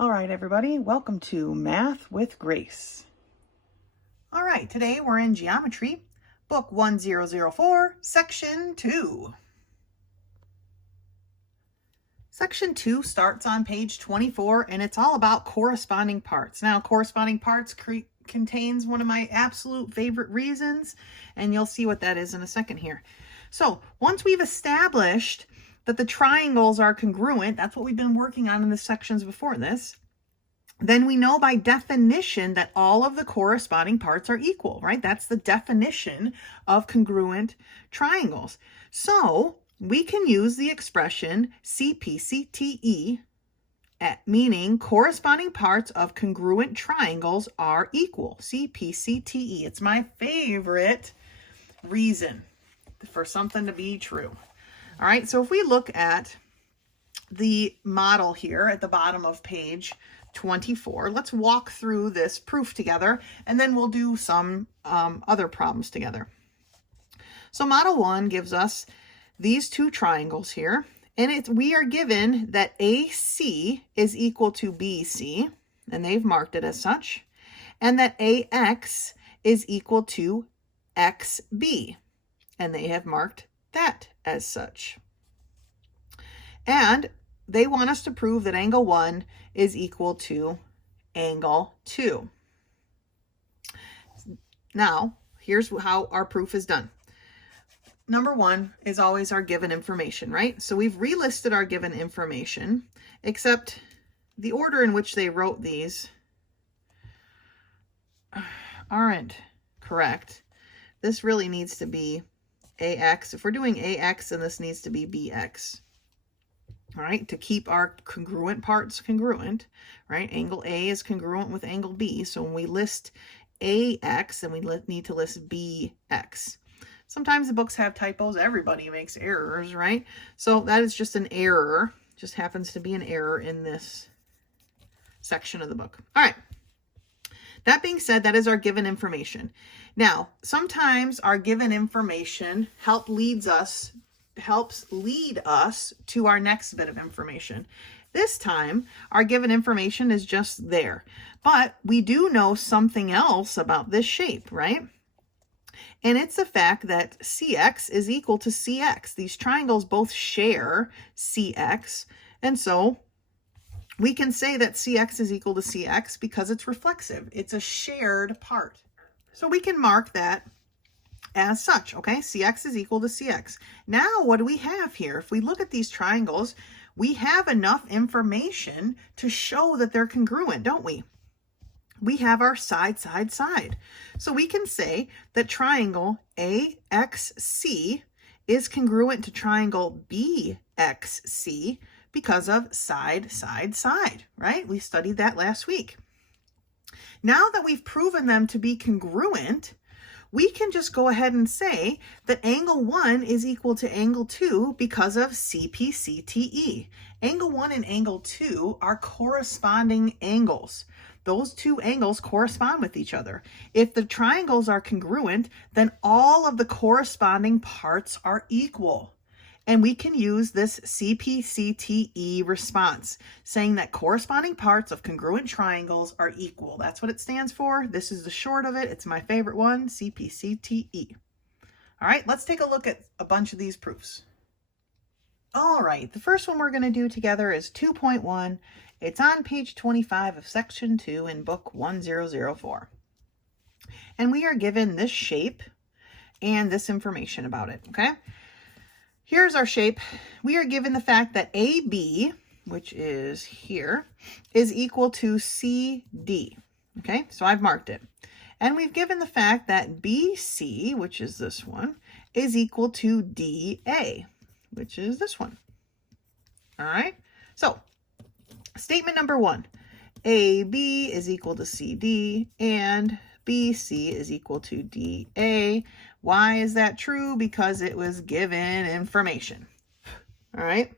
All right, everybody, welcome to Math with Grace. All right, today we're in Geometry, Book 1004, Section 2. Section 2 starts on page 24, and it's all about corresponding parts. Now, corresponding parts contains one of my absolute favorite reasons, and you'll see what that is in a second here. So, once we've established that the triangles are congruent, that's what we've been working on in the sections before this, then we know by definition that all of the corresponding parts are equal, right? That's the definition of congruent triangles. So we can use the expression CPCTE, meaning corresponding parts of congruent triangles are equal. CPCTE. It's my favorite reason for something to be true. All right, so if we look at the model here at the bottom of page 24, let's walk through this proof together, and then we'll do some other problems together. So model 1 gives us these two triangles here, and we are given that AC is equal to BC, and they've marked it as such, and that AX is equal to XB, and they have marked that as such. And they want us to prove that angle 1 is equal to angle 2. Now, here's how our proof is done. Number 1 is always our given information, right? So we've relisted our given information, except the order in which they wrote these aren't correct. This really needs to be AX. If we're doing AX, then this needs to be BX. All right, to keep our congruent parts congruent, right? Angle A is congruent with angle B. So when we list AX, then we need to list BX. Sometimes the books have typos. Everybody makes errors, right? So that is just an error. Just happens to be an error in this section of the book. All right. That being said, that is our given information. Now, sometimes our given information helps lead us to our next bit of information. This time, our given information is just there. But we do know something else about this shape, right? And it's the fact that CX is equal to CX. These triangles both share CX. And so we can say that CX is equal to CX because it's reflexive. It's a shared part. So we can mark that as such, okay? CX is equal to CX. Now, what do we have here? If we look at these triangles, we have enough information to show that they're congruent, don't we? We have our side, side, side. So we can say that triangle AXC is congruent to triangle BXC because of side, side, side, right? We studied that last week. Now that we've proven them to be congruent, we can just go ahead and say that angle 1 is equal to angle 2 because of CPCTE. Angle 1 and angle 2 are corresponding angles. Those two angles correspond with each other. If the triangles are congruent, then all of the corresponding parts are equal. And we can use this CPCTE response, saying that corresponding parts of congruent triangles are equal. That's what it stands for. This is the short of it. It's my favorite one, CPCTE. All right, let's take a look at a bunch of these proofs. All right, the first one we're going to do together is 2.1. It's on page 25 of section 2 in book 1004. And we are given this shape and this information about it, okay? Here's our shape. We are given the fact that AB, which is here, is equal to CD. Okay, so I've marked it. And we've given the fact that BC, which is this one, is equal to DA, which is this one. All right, so statement number 1, AB is equal to CD and BC is equal to DA. Why is that true? Because it was given information. All right.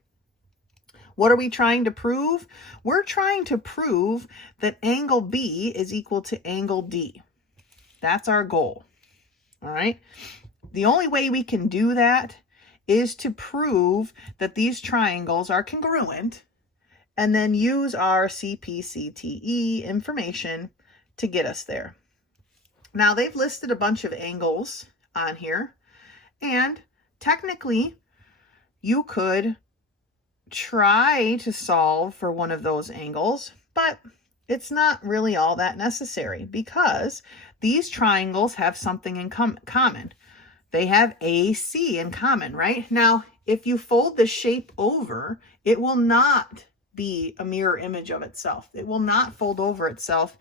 What are we trying to prove? We're trying to prove that angle B is equal to angle D. That's our goal. All right. The only way we can do that is to prove that these triangles are congruent and then use our CPCTE information to get us there. Now they've listed a bunch of angles on here, and technically you could try to solve for one of those angles, but it's not really all that necessary because these triangles have something in common. They have AC in common, right? Now, if you fold the shape over, it will not be a mirror image of itself. It will not fold over itself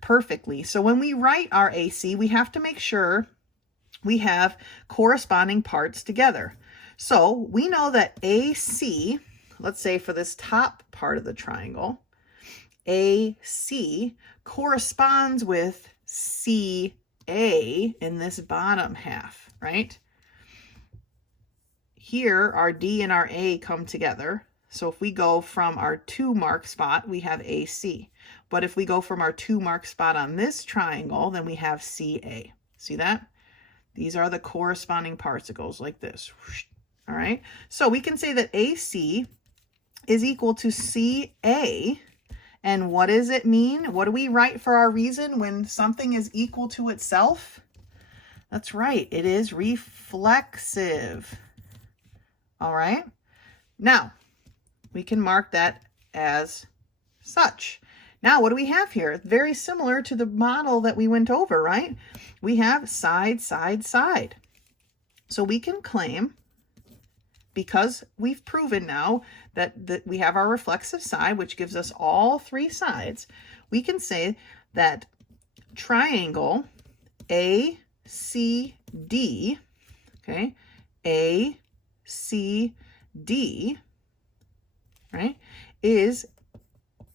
perfectly. So when we write our AC, we have to make sure we have corresponding parts together. So we know that AC, let's say for this top part of the triangle, AC corresponds with CA in this bottom half, right? Here, our D and our A come together. So if we go from our 2 mark spot, we have AC. But if we go from our 2 mark spot on this triangle, then we have CA. See that? These are the corresponding parts. It goes like this. All right. So we can say that AC is equal to CA. And what does it mean? What do we write for our reason when something is equal to itself? That's right. It is reflexive. All right. Now, we can mark that as such. Now, what do we have here? Very similar to the model that we went over, right? We have side, side, side. So we can claim, because we've proven now that we have our reflexive side, which gives us all 3 sides, we can say that triangle ACD, okay, ACD, right, is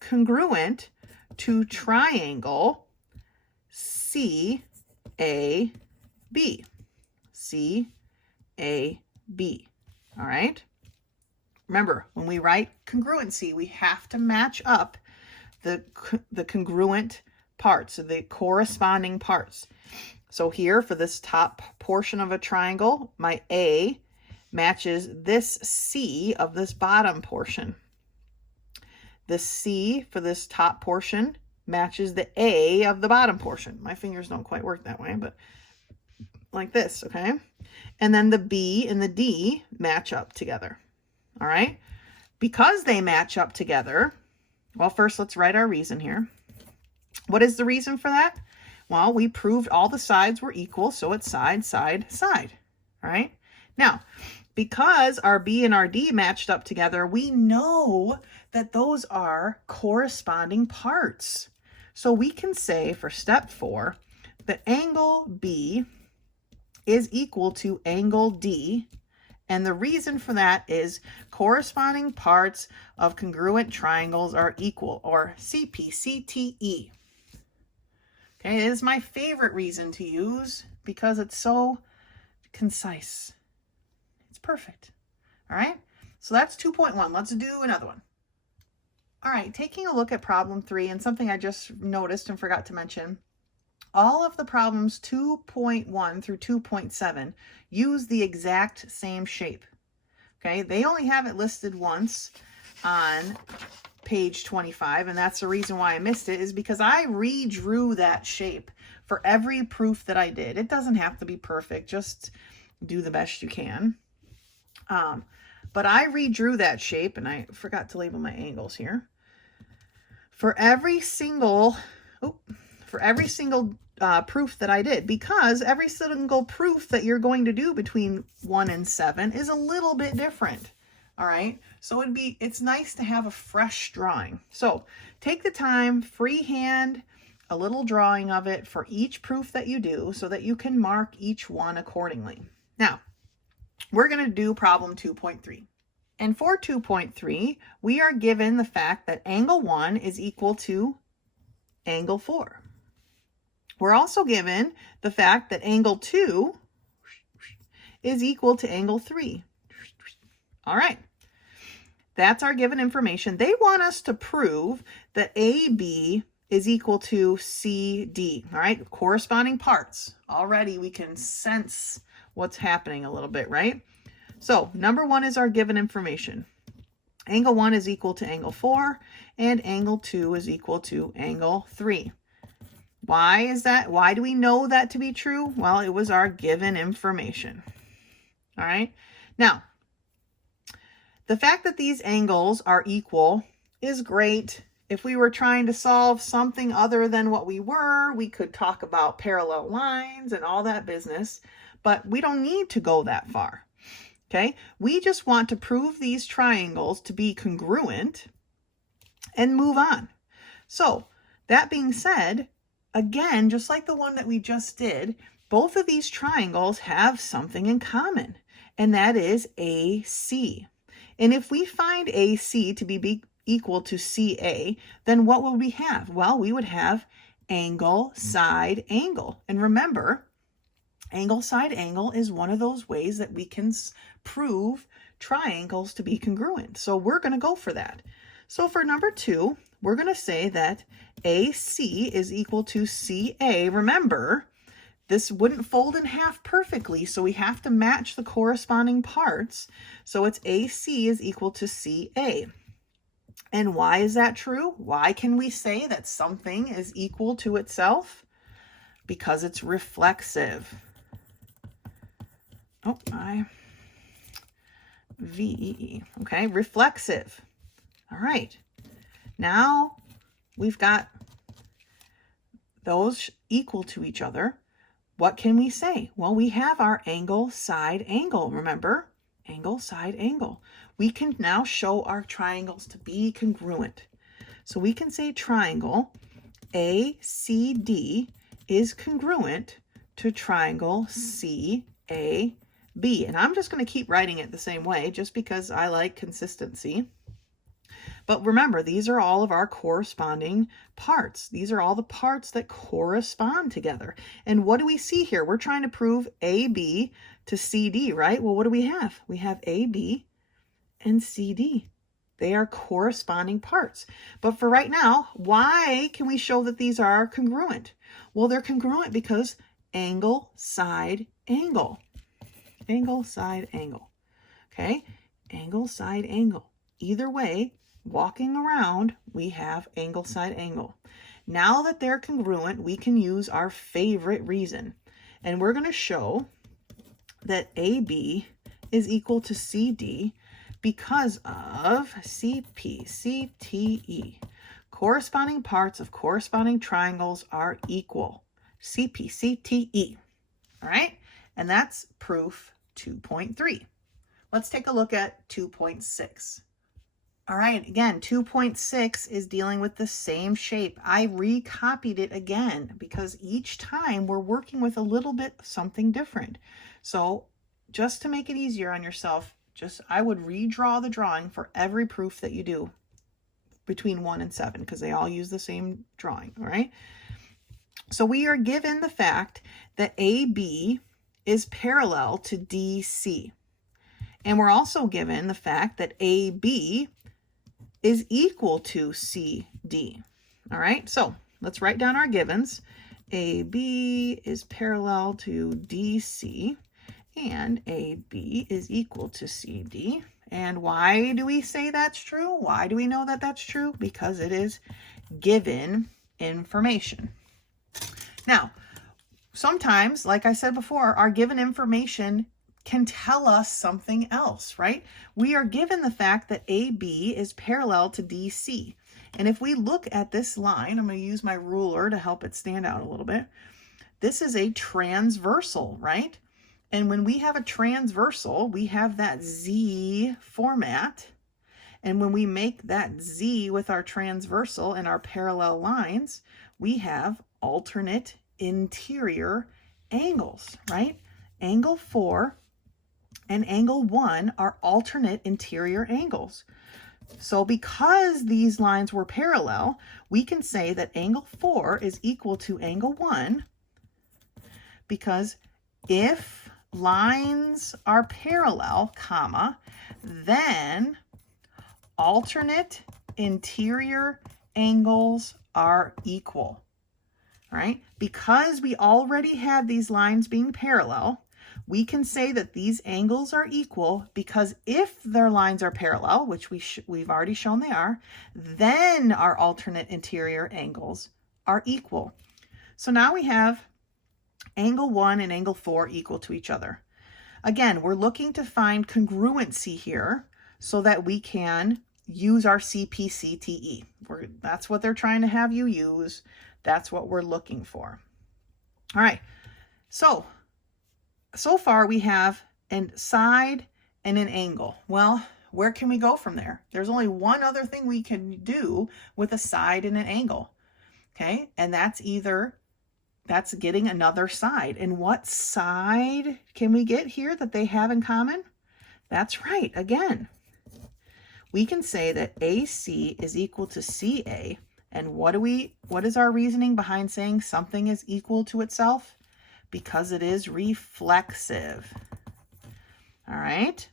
congruent to triangle CAB. CAB. All right. Remember, when we write congruency, we have to match up the congruent parts, so the corresponding parts. So here for this top portion of a triangle, my A matches this C of this bottom portion. The C for this top portion matches the A of the bottom portion. My fingers don't quite work that way, but like this, okay? And then the B and the D match up together, all right? Because they match up together, well, first let's write our reason here. What is the reason for that? Well, we proved all the sides were equal, so it's side, side, side, all right? Now, because our B and our D matched up together, we know that those are corresponding parts. So we can say for step 4 that angle B is equal to angle D, and the reason for that is corresponding parts of congruent triangles are equal, or CPCTE. Okay, it is my favorite reason to use because it's so concise. It's perfect. All right, so that's 2.1. Let's do another one. All right, taking a look at problem 3, and something I just noticed and forgot to mention, all of the problems 2.1 through 2.7 use the exact same shape. Okay, they only have it listed once on page 25, and that's the reason why I missed it, is because I redrew that shape for every proof that I did. It doesn't have to be perfect, just do the best you can. But I redrew that shape, and I forgot to label my angles here. For every single proof that I did, because every single proof that you're going to do between 1 and 7 is a little bit different. All right, so it's nice to have a fresh drawing. So take the time, freehand a little drawing of it for each proof that you do so that you can mark each one accordingly. Now, we're going to do problem 2.3. And for 2.3, we are given the fact that angle 1 is equal to angle 4. We're also given the fact that angle 2 is equal to angle 3. All right, that's our given information. They want us to prove that AB is equal to CD, all right? Corresponding parts. Already we can sense what's happening a little bit, right? So number 1 is our given information. Angle 1 is equal to angle 4, and angle 2 is equal to angle 3. Why is that? Why do we know that to be true? Well, it was our given information. All right. Now, the fact that these angles are equal is great. If we were trying to solve something other than what we were, we could talk about parallel lines and all that business, but we don't need to go that far. Okay, we just want to prove these triangles to be congruent and move on. So that being said, again, just like the one that we just did, both of these triangles have something in common, and that is AC. And if we find AC to be equal to CA, then what will we have? Well, we would have angle, side, angle. And remember, angle, side, angle is one of those ways that we can prove triangles to be congruent. So we're going to go for that. So for number 2, we're going to say that AC is equal to CA. Remember, this wouldn't fold in half perfectly, so we have to match the corresponding parts. So it's AC is equal to CA. And why is that true? Why can we say that something is equal to itself? Because it's reflexive. Oh, VEE. Okay, reflexive. All right. Now we've got those equal to each other. What can we say? Well, we have our angle, side, angle. Remember? Angle, side, angle. We can now show our triangles to be congruent. So we can say triangle ACD is congruent to triangle CAB. And I'm just going to keep writing it the same way just because I like consistency. But remember, these are all of our corresponding parts. These are all the parts that correspond together. And what do we see here? We're trying to prove AB to CD, right? Well, what do we have? We have AB and CD. They are corresponding parts. But for right now, why can we show that these are congruent? Well, they're congruent because angle, side, angle. Angle, side, angle. Okay? Angle, side, angle. Either way, walking around, we have angle, side, angle. Now that they're congruent, we can use our favorite reason. And we're going to show that AB is equal to CD because of CP, CTE. Corresponding parts of corresponding triangles are equal. CP, CTE. All right? And that's proof 2.3. Let's take a look at 2.6. All right, again, 2.6 is dealing with the same shape. I recopied it again because each time we're working with a little bit something different. So just to make it easier on yourself, I would redraw the drawing for every proof that you do between 1 and 7 because they all use the same drawing, all right? So we are given the fact that AB is parallel to DC. And we're also given the fact that AB is equal to CD. All right, so let's write down our givens. AB is parallel to DC, and AB is equal to CD. And why do we say that's true? Why do we know that that's true? Because it is given information. Now, sometimes, like I said before, our given information can tell us something else, right? We are given the fact that AB is parallel to DC. And if we look at this line, I'm going to use my ruler to help it stand out a little bit. This is a transversal, right? And when we have a transversal, we have that Z format. And when we make that Z with our transversal and our parallel lines, we have alternate interior angles, right? Angle 4 and angle 1 are alternate interior angles. So because these lines were parallel, we can say that angle 4 is equal to angle 1 because if lines are parallel, comma, then alternate interior angles are equal. Right? Because we already had these lines being parallel, we can say that these angles are equal because if their lines are parallel, which we've already shown they are, then our alternate interior angles are equal. So now we have angle 1 and angle 4 equal to each other. Again, we're looking to find congruency here so that we can use our CP/CTE. That's what they're trying to have you use. That's what we're looking for. All right, so far we have a side and an angle. Well, where can we go from there? There's only one other thing we can do with a side and an angle, okay? And that's getting another side. And what side can we get here that they have in common? That's right, again. We can say that AC is equal to CA. And what is our reasoning behind saying something is equal to itself? Because it is reflexive. All right.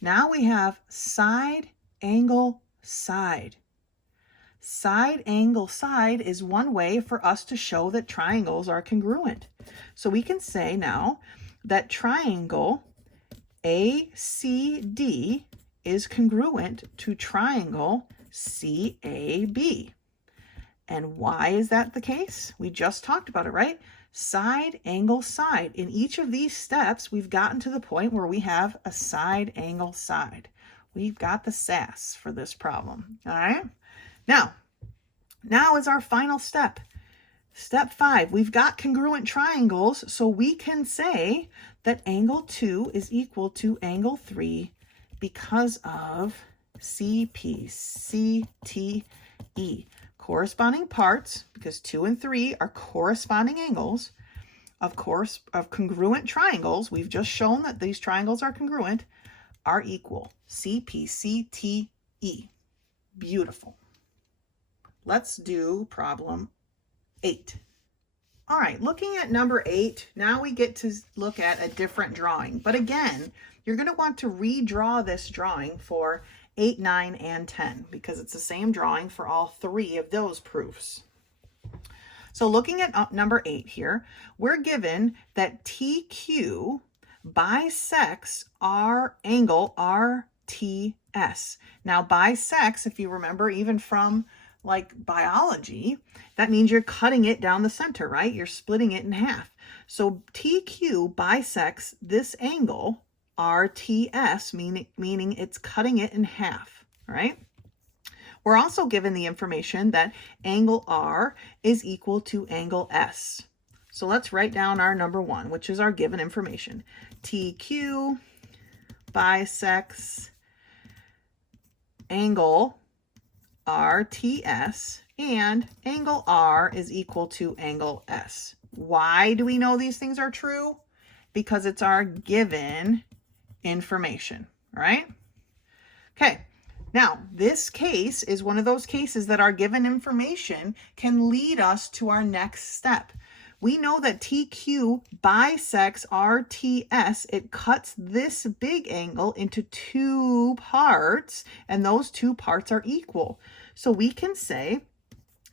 Now we have side, angle, side. Side, angle, side is one way for us to show that triangles are congruent. So we can say now that triangle ACD is congruent to triangle CAB. And why is that the case? We just talked about it, right? Side, angle, side. In each of these steps, we've gotten to the point where we have a side, angle, side. We've got the SAS for this problem, all right? Now is our final step. Step 5, we've got congruent triangles, so we can say that angle 2 is equal to angle 3 because of CP/CTE. Corresponding parts, because 2 and 3 are corresponding angles, of course, of congruent triangles, we've just shown that these triangles are congruent, are equal. CP/CTE. Beautiful. Let's do problem 8. All right, looking at number 8, now we get to look at a different drawing. But again, you're going to want to redraw this drawing for 8, 9, and 10 because it's the same drawing for all 3 of those proofs. So looking at number 8 here, we're given that TQ bisects our angle RTS. Now bisects, if you remember, even from like biology, that means you're cutting it down the center, right? You're splitting it in half. So TQ bisects this angle RTS, meaning it's cutting it in half, right? We're also given the information that angle R is equal to angle S. So let's write down our number 1, which is our given information. TQ bisects angle RTS, and angle R is equal to angle S. Why do we know these things are true? Because it's our given information, right? Okay, now this case is one of those cases that our given information can lead us to our next step. We know that TQ bisects RTS. It cuts this big angle into 2 parts, and those 2 parts are equal. So we can say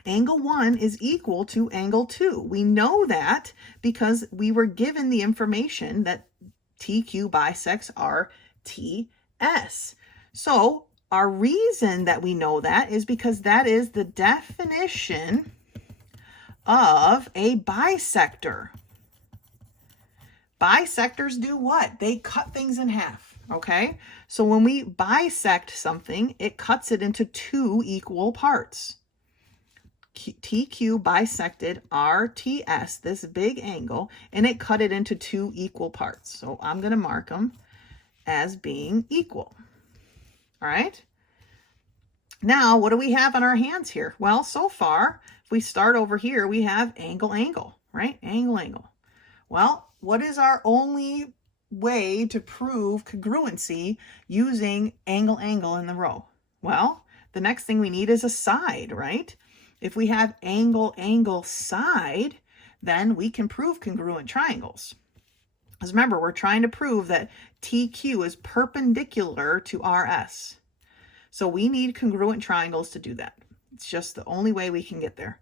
angle 1 is equal to angle 2. We know that because we were given the information that TQ bisects RTS. So our reason that we know that is because that is the definition of a bisector. Bisectors do what? They cut things in half, okay? So when we bisect something, it cuts it into 2 equal parts. TQ bisected RTS, this big angle, and it cut it into 2 equal parts. So I'm going to mark them as being equal. All right? Now, what do we have on our hands here? Well, so far, if we start over here, we have angle, angle, right? Angle, angle. Well, what is our only way to prove congruency using angle, angle in the row? Well, the next thing we need is a side, right? If we have angle, angle, side, then we can prove congruent triangles. Because remember, we're trying to prove that TQ is perpendicular to RS. So we need congruent triangles to do that. It's just the only way we can get there.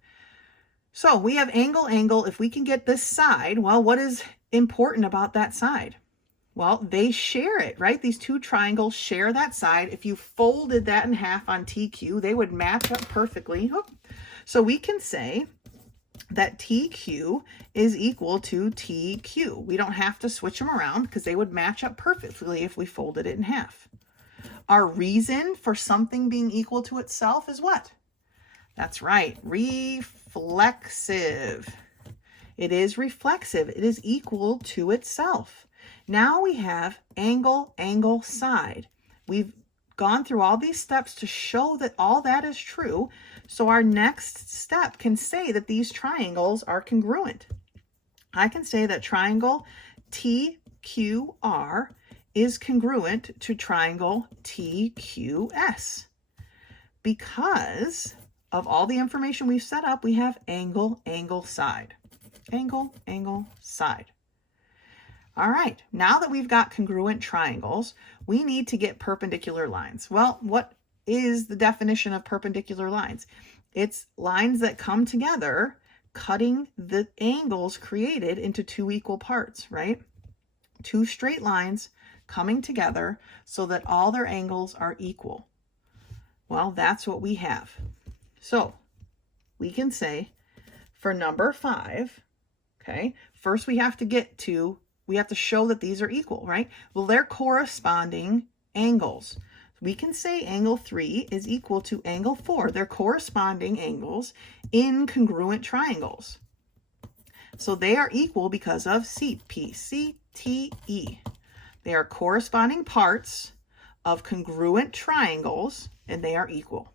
So we have angle, angle. If we can get this side, well, what is important about that side? Well, they share it, right? These two triangles share that side. If you folded that in half on TQ, they would match up perfectly. So we can say that TQ is equal to TQ. We don't have to switch them around because they would match up perfectly if we folded it in half. Our reason for something being equal to itself is what? That's right, reflexive. It is reflexive. It is equal to itself. Now we have angle, angle, side. We've gone through all these steps to show that all that is true. So our next step can say that these triangles are congruent. I can say that triangle TQR is congruent to triangle TQS. Because of all the information we've set up, we have angle, angle, side. Angle, angle, side. All right, now that we've got congruent triangles, we need to get perpendicular lines. Well, what is the definition of perpendicular lines? It's lines that come together, cutting the angles created into two equal parts, right? Two straight lines coming together so that all their angles are equal. Well, that's what we have. So we can say for number 5, okay, first we have to show that these are equal, right? Well, they're corresponding angles. We can say angle 3 is equal to angle 4. They're corresponding angles in congruent triangles. So they are equal because of CPCTE. They are corresponding parts of congruent triangles, and they are equal.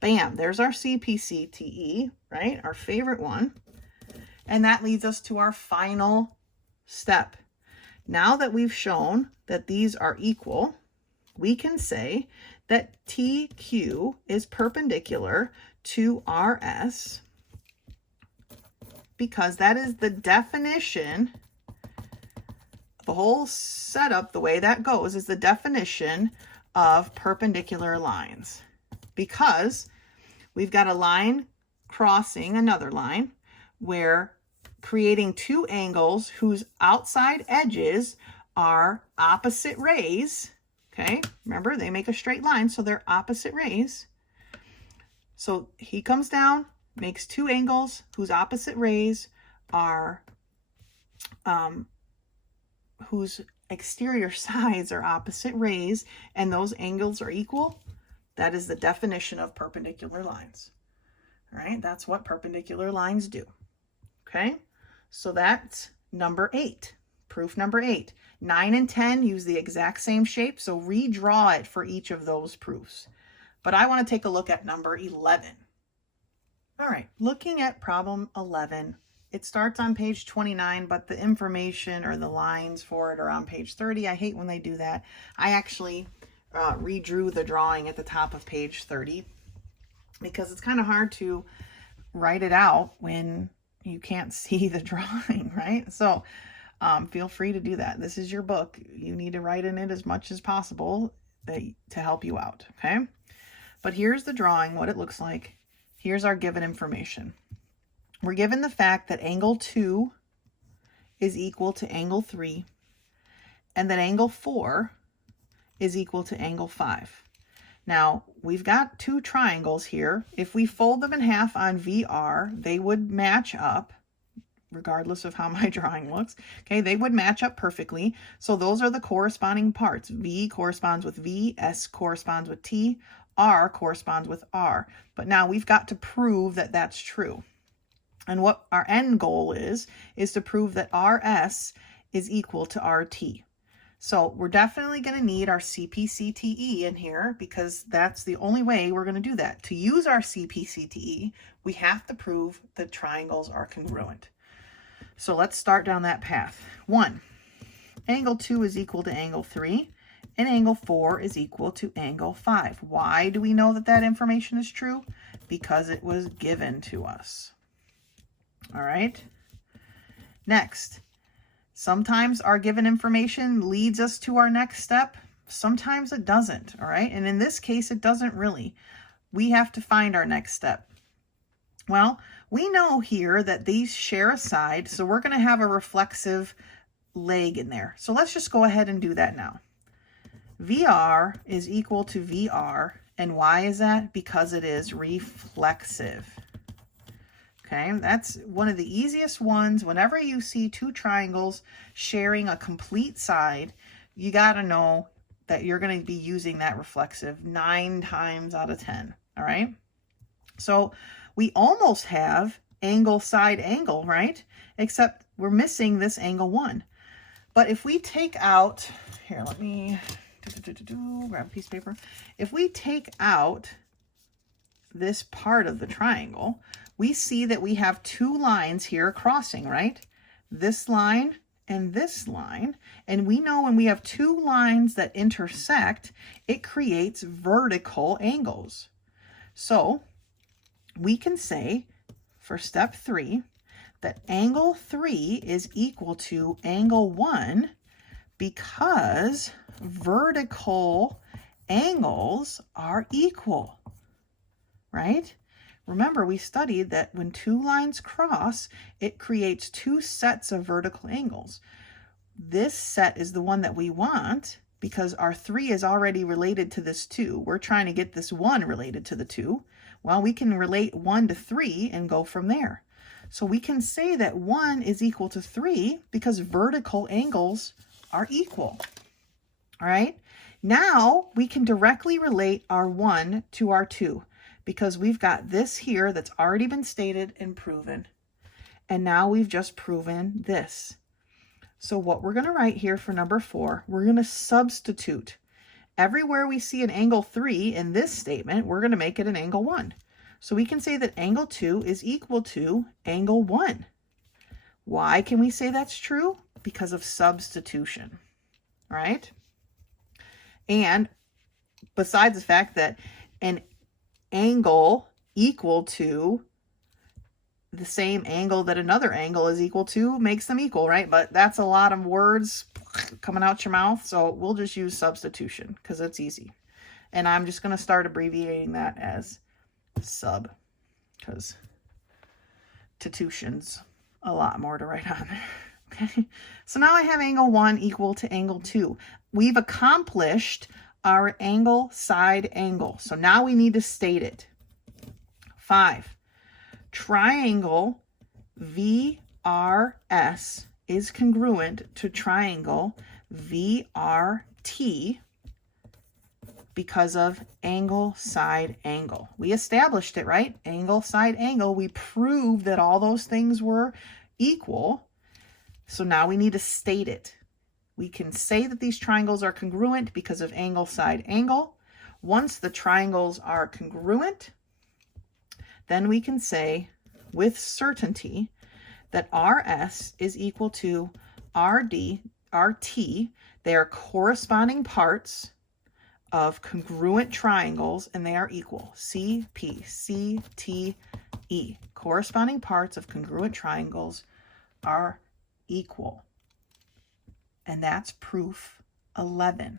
Bam, there's our CPCTE, right? Our favorite one. And that leads us to our final step. Now that we've shown that these are equal, we can say that TQ is perpendicular to RS because that is the definition. The whole setup, the way that goes, is the definition of perpendicular lines. Because we've got a line crossing another line, where creating two angles whose outside edges are opposite rays. Okay, remember they make a straight line, so they're opposite rays. So he comes down, makes two angles whose opposite rays are, whose exterior sides are opposite rays, and those angles are equal. That is the definition of perpendicular lines. All right, that's what perpendicular lines do. Okay, so that's number 8, proof number 8. 9 and 10 use the exact same shape, so redraw it for each of those proofs. But I want to take a look at number 11. All right, looking at problem 11, it starts on page 29, but the information or the lines for it are on page 30. I hate when they do that. I actually redrew the drawing at the top of page 30 because it's kind of hard to write it out when you can't see the drawing, right? So feel free to do that. This is your book. You need to write in it as much as possible to help you out, okay? But here's the drawing, what it looks like. Here's our given information. We're given the fact that angle 2 is equal to angle 3, and that angle 4 is equal to angle 5. Now, we've got two triangles here. If we fold them in half on VR, they would match up, regardless of how my drawing looks. Okay, they would match up perfectly. So those are the corresponding parts. V corresponds with V, S corresponds with T, R corresponds with R. But now we've got to prove that that's true. And what our end goal is to prove that RS is equal to RT. So we're definitely going to need our CPCTE in here because that's the only way we're going to do that. To use our CPCTE, we have to prove that triangles are congruent. So let's start down that path. 1, angle 2 is equal to angle 3, and angle 4 is equal to angle 5. Why do we know that that information is true? Because it was given to us. All right. Next. Sometimes our given information leads us to our next step. Sometimes it doesn't, all right? And in this case, it doesn't really. We have to find our next step. Well, we know here that these share a side, so we're going to have a reflexive leg in there. So let's just go ahead and do that now. VR is equal to VR, and why is that? Because it is reflexive. Okay, that's one of the easiest ones. Whenever you see two triangles sharing a complete side, you got to know that you're going to be using that reflexive 9 times out of 10. All right, so we almost have angle side angle, right? Except we're missing this angle 1. But if we take out, here, let me grab a piece of paper. If we take out this part of the triangle, we see that we have 2 lines here crossing, right? This line and this line. And we know when we have 2 lines that intersect, it creates vertical angles. So we can say for step 3 that angle 3 is equal to angle 1 because vertical angles are equal, right? Remember, we studied that when 2 lines cross, it creates 2 sets of vertical angles. This set is the one that we want because our 3 is already related to this 2. We're trying to get this 1 related to the 2. Well, we can relate 1 to 3 and go from there. So we can say that 1 is equal to 3 because vertical angles are equal. All right. Now we can directly relate our 1 to our 2 because we've got this here that's already been stated and proven. And now we've just proven this. So what we're going to write here for number 4, we're going to substitute. Everywhere we see an angle 3 in this statement, we're going to make it an angle 1. So we can say that angle 2 is equal to angle 1. Why can we say that's true? Because of substitution, right? And besides the fact that an angle equal to the same angle that another angle is equal to makes them equal, right? But that's a lot of words coming out your mouth, so we'll just use substitution because it's easy. And I'm just going to start abbreviating that as sub because tuition's a lot more to write on there. Okay, so now I have angle 1 equal to angle 2. We've accomplished our angle side angle. So now we need to state it. 5. Triangle VRS is congruent to triangle VRT because of angle side angle. We established it, right? Angle side angle. We proved that all those things were equal. So now we need to state it. We can say that these triangles are congruent because of angle side angle. Once the triangles are congruent, then we can say with certainty that RS is equal to RT. They are corresponding parts of congruent triangles and they are equal. CPCTE. Corresponding parts of congruent triangles are equal. And that's proof 11.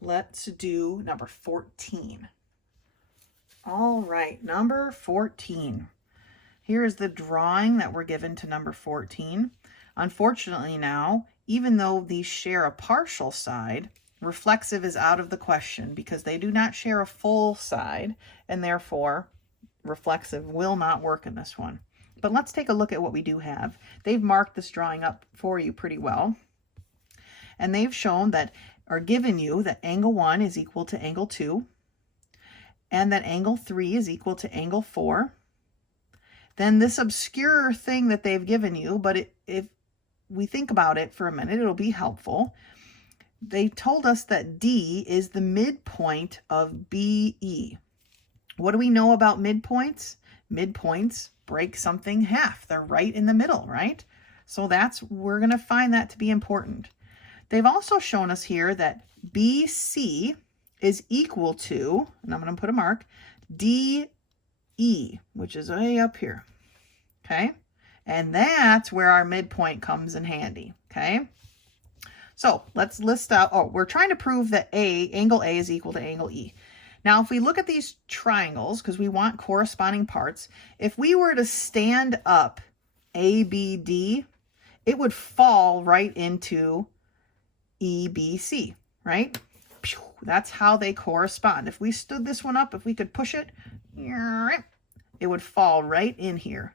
Let's do number 14. All right, number 14. Here is the drawing that we're given to number 14. Unfortunately now, even though these share a partial side, reflexive is out of the question because they do not share a full side, and therefore reflexive will not work in this one. But let's take a look at what we do have. They've marked this drawing up for you pretty well. And they've shown that, or given you that angle 1 is equal to angle 2, and that angle 3 is equal to angle 4. Then this obscure thing that they've given you, but if we think about it for a minute, it'll be helpful. They told us that D is the midpoint of BE. What do we know about midpoints? Midpoints break something half. They're right in the middle, right? So we're going to find that to be important. They've also shown us here that BC is equal to, and I'm going to put a mark, DE, which is way up here. Okay? And that's where our midpoint comes in handy. Okay? So let's list out, we're trying to prove that angle A is equal to angle E. Now, if we look at these triangles, because we want corresponding parts, if we were to stand up ABD, it would fall right into EBC, right? That's how they correspond. If we stood this one up, if we could push it, it would fall right in here.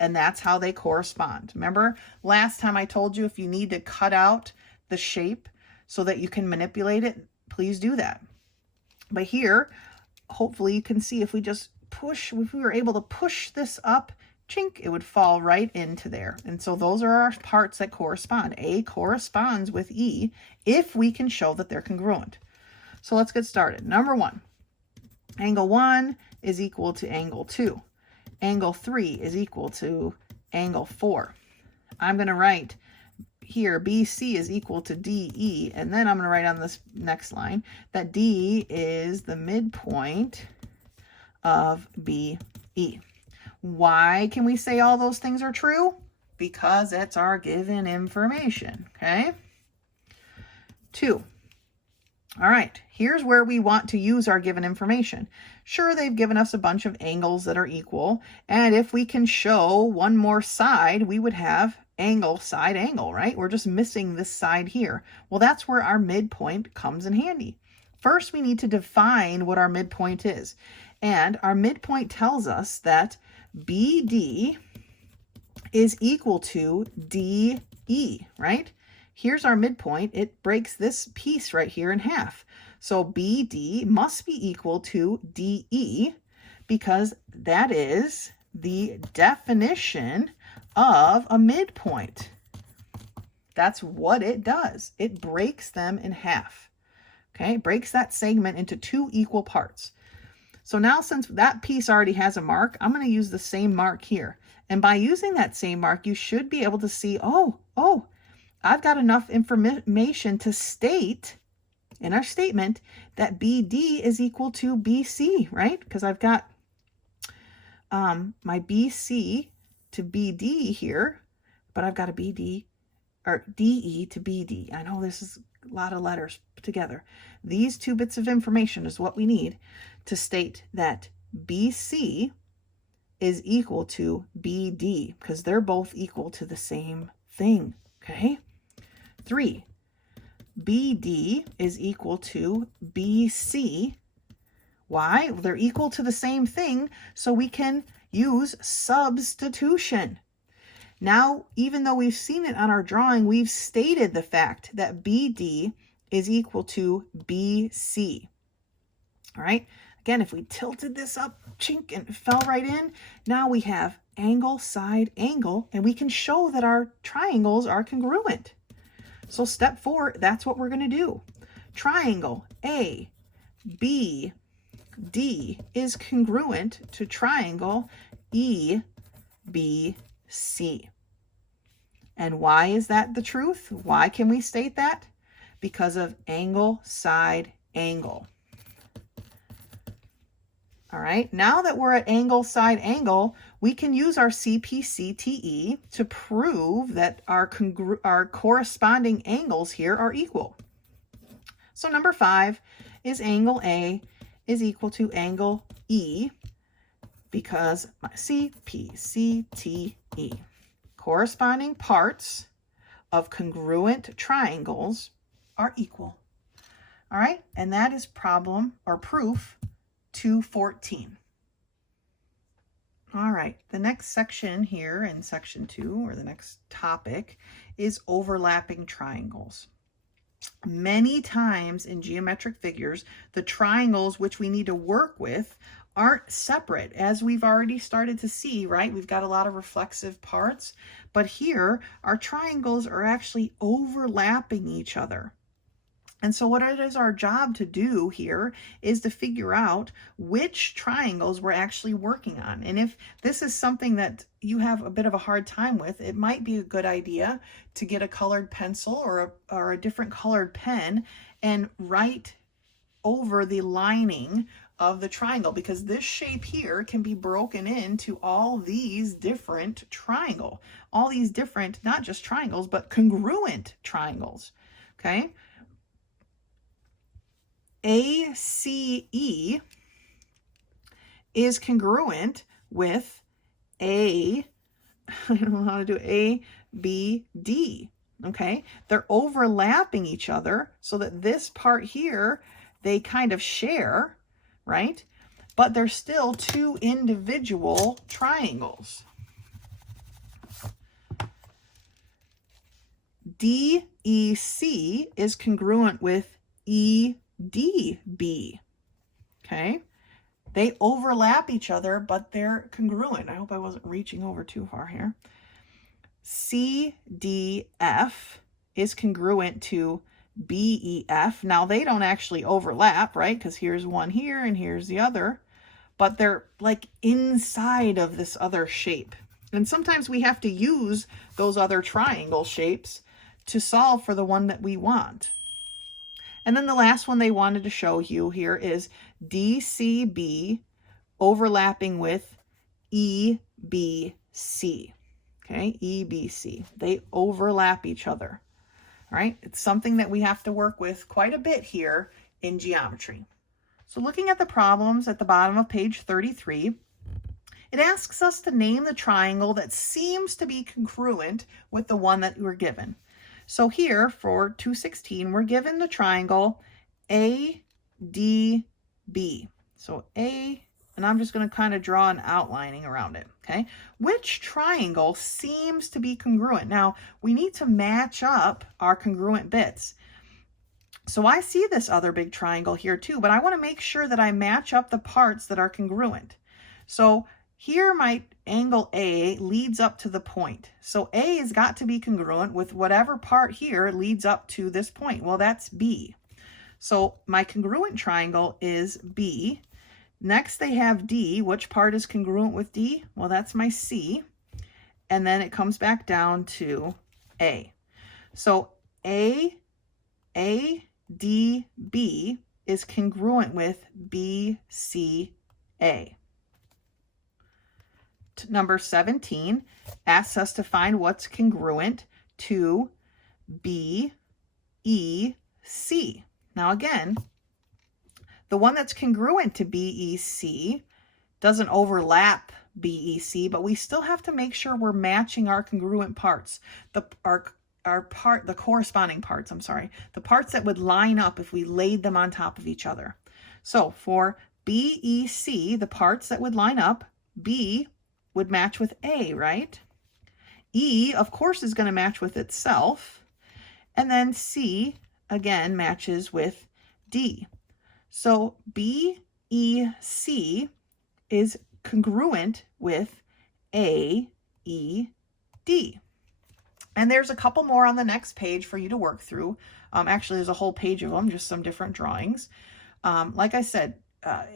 And that's how they correspond. Remember last time I told you if you need to cut out the shape so that you can manipulate it, please do that. But here, hopefully you can see if we just push, if we were able to push this up, chink, it would fall right into there. And so those are our parts that correspond. A corresponds with E if we can show that they're congruent. So let's get started. Number 1, angle 1 is equal to angle 2. Angle 3 is equal to angle 4. I'm going to write here BC is equal to DE, and then I'm going to write on this next line that D is the midpoint of BE. Why can we say all those things are true? Because it's our given information, okay? 2. All right, here's where we want to use our given information. Sure, they've given us a bunch of angles that are equal, and if we can show one more side, we would have angle, side, angle, right? We're just missing this side here. Well, that's where our midpoint comes in handy. First, we need to define what our midpoint is. And our midpoint tells us that BD is equal to DE, right? Here's our midpoint. It breaks this piece right here in half. So BD must be equal to DE because that is the definition of a midpoint. That's what it does. It breaks them in half. Okay, it breaks that segment into 2 equal parts. So now since that piece already has a mark, I'm going to use the same mark here. And by using that same mark, you should be able to see, oh, I've got enough information to state in our statement that BD is equal to BC, right? Because I've got my BC to BD here, but I've got a BD or DE to BD. I know this is a lot of letters together. These 2 bits of information is what we need to state that BC is equal to BD because they're both equal to the same thing, okay? 3, BD is equal to BC. Why? Well, they're equal to the same thing, so we can use substitution. Now, even though we've seen it on our drawing, we've stated the fact that BD is equal to BC. All right? Again, if we tilted this up, chink, and it fell right in, now we have angle, side, angle, and we can show that our triangles are congruent. So step 4, that's what we're going to do. Triangle A, B, D is congruent to triangle E, B, C. And why is that the truth? Why can we state that? Because of angle, side, angle. All right, now that we're at angle, side, angle, we can use our CP/CTE to prove that our corresponding angles here are equal. So number 5 is angle A is equal to angle E because my CP/CTE. Corresponding parts of congruent triangles are equal. All right, and that is problem or proof 214. All right, the next section here in section 2, or the next topic, is overlapping triangles. Many times in geometric figures, the triangles which we need to work with aren't separate, as we've already started to see, right? We've got a lot of reflexive parts, but here our triangles are actually overlapping each other. And so what it is our job to do here is to figure out which triangles we're actually working on. And if this is something that you have a bit of a hard time with, it might be a good idea to get a colored pencil or a different colored pen and write over the lining of the triangle, because this shape here can be broken into all these different triangles, all these different, not just triangles, but congruent triangles, okay? ACE is congruent with I don't know how to do ABD. Okay, they're overlapping each other so that this part here, they kind of share, right? But they're still two individual triangles. DEC is congruent with EDB. Okay, they overlap each other, but they're congruent. I hope I wasn't reaching over too far here. CDF is congruent to BEF. Now, they don't actually overlap, right? Because here's one here and here's the other, but they're like inside of this other shape. And sometimes we have to use those other triangle shapes to solve for the one that we want. And then the last one they wanted to show you here is DCB overlapping with EBC. Okay, EBC. They overlap each other. All right, it's something that we have to work with quite a bit here in geometry. So looking at the problems at the bottom of page 33, it asks us to name the triangle that seems to be congruent with the one that we're given. So here for 216, we're given the triangle ADB. So A, and I'm just going to kind of draw an outlining around it, okay? Which triangle seems to be congruent? Now, we need to match up our congruent bits. So I see this other big triangle here too, but I want to make sure that I match up the parts that are congruent. So here my angle A leads up to the point. So A has got to be congruent with whatever part here leads up to this point. Well, that's B. So my congruent triangle is B. Next, they have D. Which part is congruent with D? Well, that's my C. And then it comes back down to A. So ADB is congruent with BCA. Number 17 asks us to find what's congruent to BEC. Now again, the one that's congruent to BEC doesn't overlap BEC, but we still have to make sure we're matching our congruent parts, the corresponding parts, the parts that would line up if we laid them on top of each other. So for BEC, the parts that would line up, B would match with A, right? E, of course, is going to match with itself. And then C, again, matches with D. So BEC is congruent with AED. And there's a couple more on the next page for you to work through. Actually, there's a whole page of them, just some different drawings. Like I said,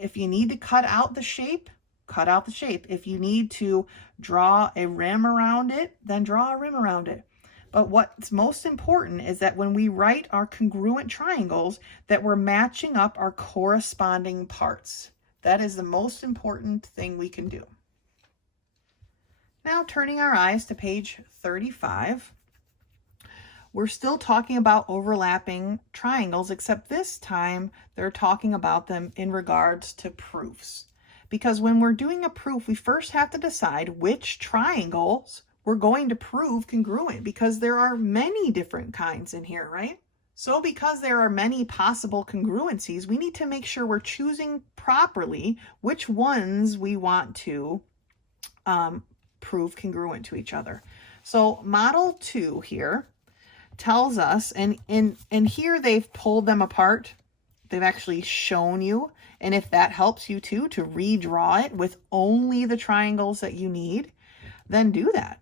if you need to cut out the shape, cut out the shape. If you need to draw a rim around it, then draw a rim around it. But what's most important is that when we write our congruent triangles, that we're matching up our corresponding parts. That is the most important thing we can do. Now, turning our eyes to page 35, we're still talking about overlapping triangles, except this time they're talking about them in regards to proofs. Because when we're doing a proof, we first have to decide which triangles we're going to prove congruent, because there are many different kinds in here, right? So because there are many possible congruencies, we need to make sure we're choosing properly which ones we want to prove congruent to each other. So model 2 here tells us, and here they've pulled them apart. They've actually shown you, and if that helps you too, to redraw it with only the triangles that you need, then do that.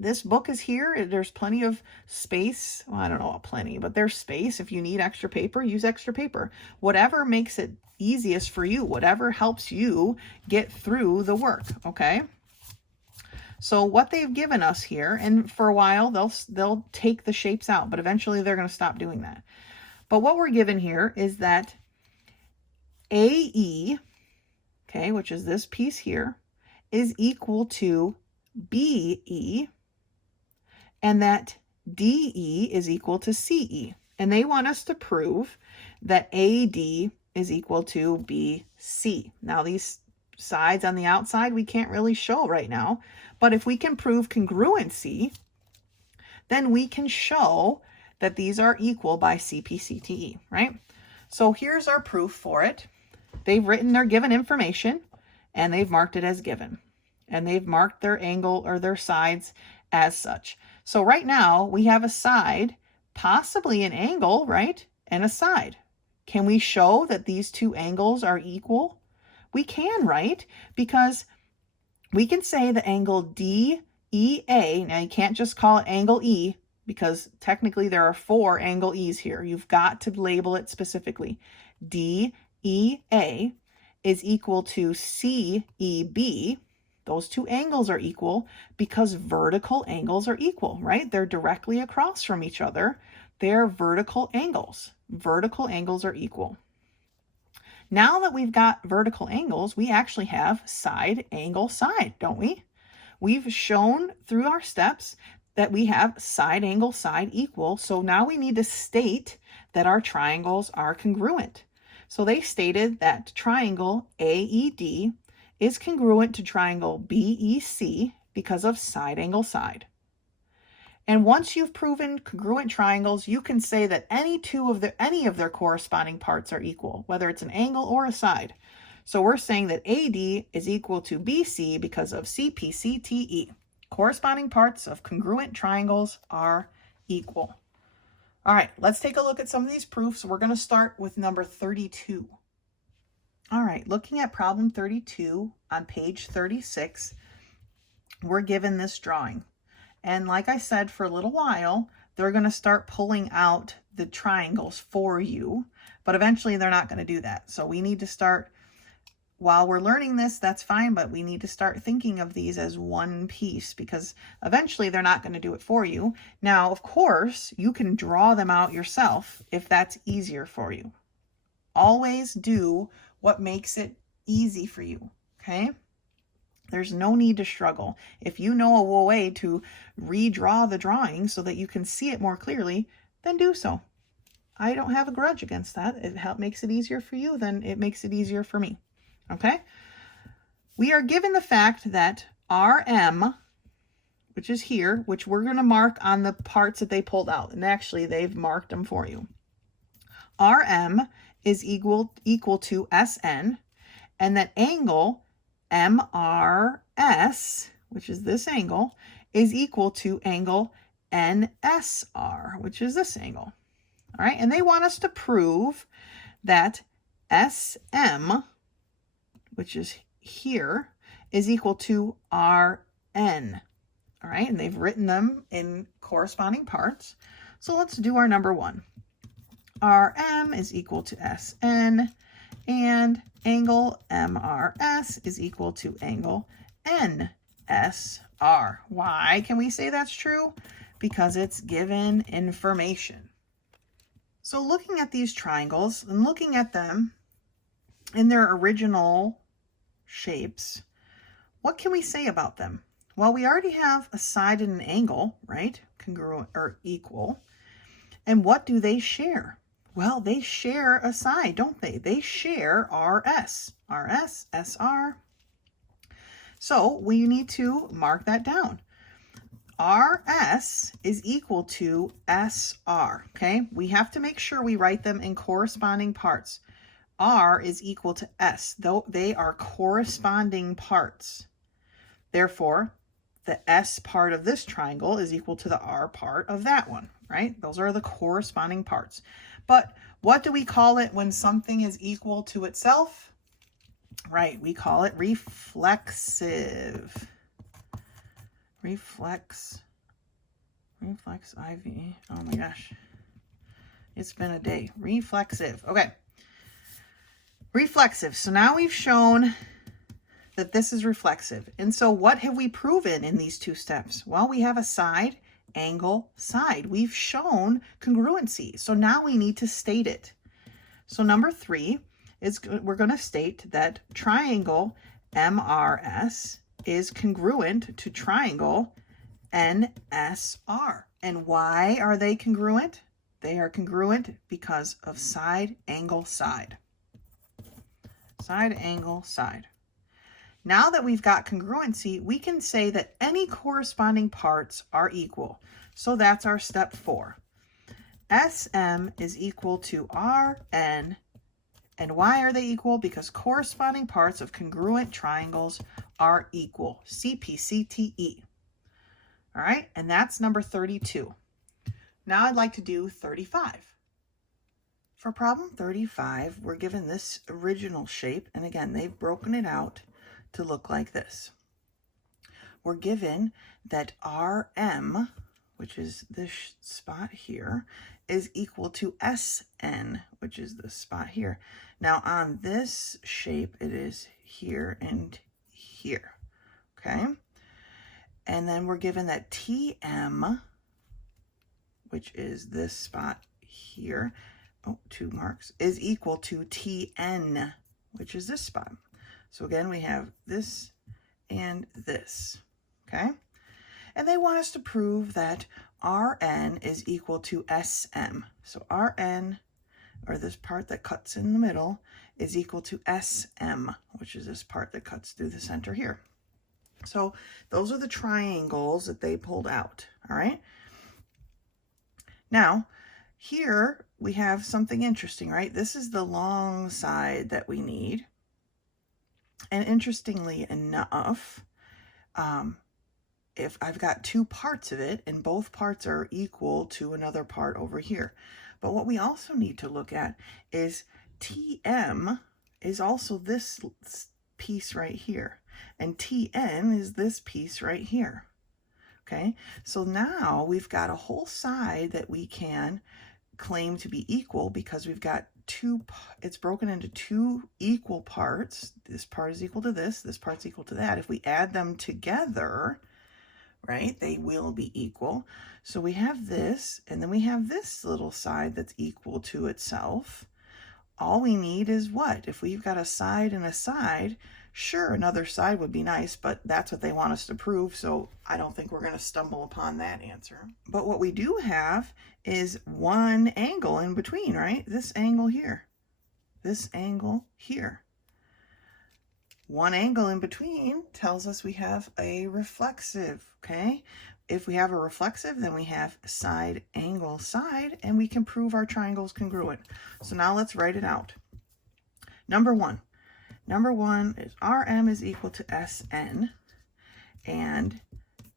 This book is here. There's plenty of space. Well, I don't know, plenty, but there's space. If you need extra paper, use extra paper. Whatever makes it easiest for you, whatever helps you get through the work, okay? So what they've given us here, and for a while they'll take the shapes out, but eventually they're going to stop doing that. But what we're given here is that AE, okay, which is this piece here, is equal to BE, and that DE is equal to CE. And they want us to prove that AD is equal to BC. Now these sides on the outside we can't really show right now, but if we can prove congruency, then we can show that these are equal by CP/CTE, right? So here's our proof for it. They've written their given information and they've marked it as given. And they've marked their angle or their sides as such. So right now we have a side, possibly an angle, right? And a side. Can we show that these two angles are equal? We can, right? Because we can say the angle DEA, now you can't just call it angle E because technically there are 4 angle E's here. You've got to label it specifically. DEA is equal to CEB. Those two angles are equal because vertical angles are equal, right? They're directly across from each other. They're vertical angles. Vertical angles are equal. Now that we've got vertical angles, we actually have side, angle, side, don't we? We've shown through our steps that we have side, angle, side equal. So now we need to state that our triangles are congruent. So they stated that triangle AED is congruent to triangle BEC because of side, angle, side. And once you've proven congruent triangles, you can say that any of their corresponding parts are equal, whether it's an angle or a side. So we're saying that AD is equal to BC because of CP/CTE. Corresponding parts of congruent triangles are equal. All right, let's take a look at some of these proofs. We're going to start with number 32. All right, looking at problem 32 on page 36, we're given this drawing. And like I said, for a little while, they're going to start pulling out the triangles for you, but eventually they're not going to do that. So we need to start, while we're learning this, that's fine, but we need to start thinking of these as one piece because eventually they're not going to do it for you. Now, of course, you can draw them out yourself if that's easier for you. Always do what makes it easy for you, okay? There's no need to struggle. If you know a way to redraw the drawing so that you can see it more clearly, then do so. I don't have a grudge against that. It makes it easier for you, then it makes it easier for me. Okay? We are given the fact that RM, which is here, which we're going to mark on the parts that they pulled out. And actually, they've marked them for you. RM is equal to SN, and that angle MRS, which is this angle, is equal to angle NSR, which is this angle. All right, and they want us to prove that SM, which is here, is equal to RN. All right, and they've written them in corresponding parts. So let's do our number 1. RM is equal to SN, and angle MRS is equal to angle NSR. Why can we say that's true? Because it's given information. So looking at these triangles and looking at them in their original shapes, what can we say about them? Well, we already have a side and an angle, right? Congruent or equal. And what do they share? Well, they share a side, don't they? They share RS, SR. So we need to mark that down. RS is equal to SR, okay? We have to make sure we write them in corresponding parts. R is equal to S, though they are corresponding parts. Therefore, the S part of this triangle is equal to the R part of that one, right? Those are the corresponding parts. But what do we call it when something is equal to itself? Right, we call it reflexive. Reflex IV. Oh my gosh. It's been a day. Reflexive. Okay. Reflexive. So now we've shown that this is reflexive. And so what have we proven in these 2 steps? Well, we have a side, angle, side. We've shown congruency. So now we need to state it. So number 3 is we're going to state that triangle MRS is congruent to triangle NSR. And why are they congruent? They are congruent because of side, angle, side. Side, angle, side. Now that we've got congruency, we can say that any corresponding parts are equal. So that's our step 4. SM is equal to RN. And why are they equal? Because corresponding parts of congruent triangles are equal. CPCTE. All right, and that's number 32. Now I'd like to do 35. For problem 35, we're given this original shape, and again, they've broken it out to look like this. We're given that RM, which is this spot here, is equal to SN, which is this spot here. Now on this shape, it is here and here, okay? And then we're given that TM, which is this spot here, 2 marks, is equal to TN, which is this spot. So again, we have this and this, okay? And they want us to prove that RN is equal to SM. So RN, or this part that cuts in the middle, is equal to SM, which is this part that cuts through the center here. So those are the triangles that they pulled out, all right? Now, here we have something interesting, right? This is the long side that we need. And interestingly enough, if I've got 2 parts of it and both parts are equal to another part over here. But what we also need to look at is TM is also this piece right here. And TN is this piece right here. Okay, so now we've got a whole side that we can claim to be equal because we've got 2, it's broken into 2 equal parts. This part is equal to this part's equal to that. If we add them together, right, they will be equal. So we have this, and then we have this little side that's equal to itself. All we need is what? If we've got a side and a side, sure, another side would be nice, but that's what they want us to prove, so I don't think we're going to stumble upon that answer. But what we do have is one angle in between, right? This angle here. This angle here. One angle in between tells us we have a reflexive, okay? If we have a reflexive, then we have side, angle, side, and we can prove our triangle's congruent. So now let's write it out. Number one is RM is equal to SN, and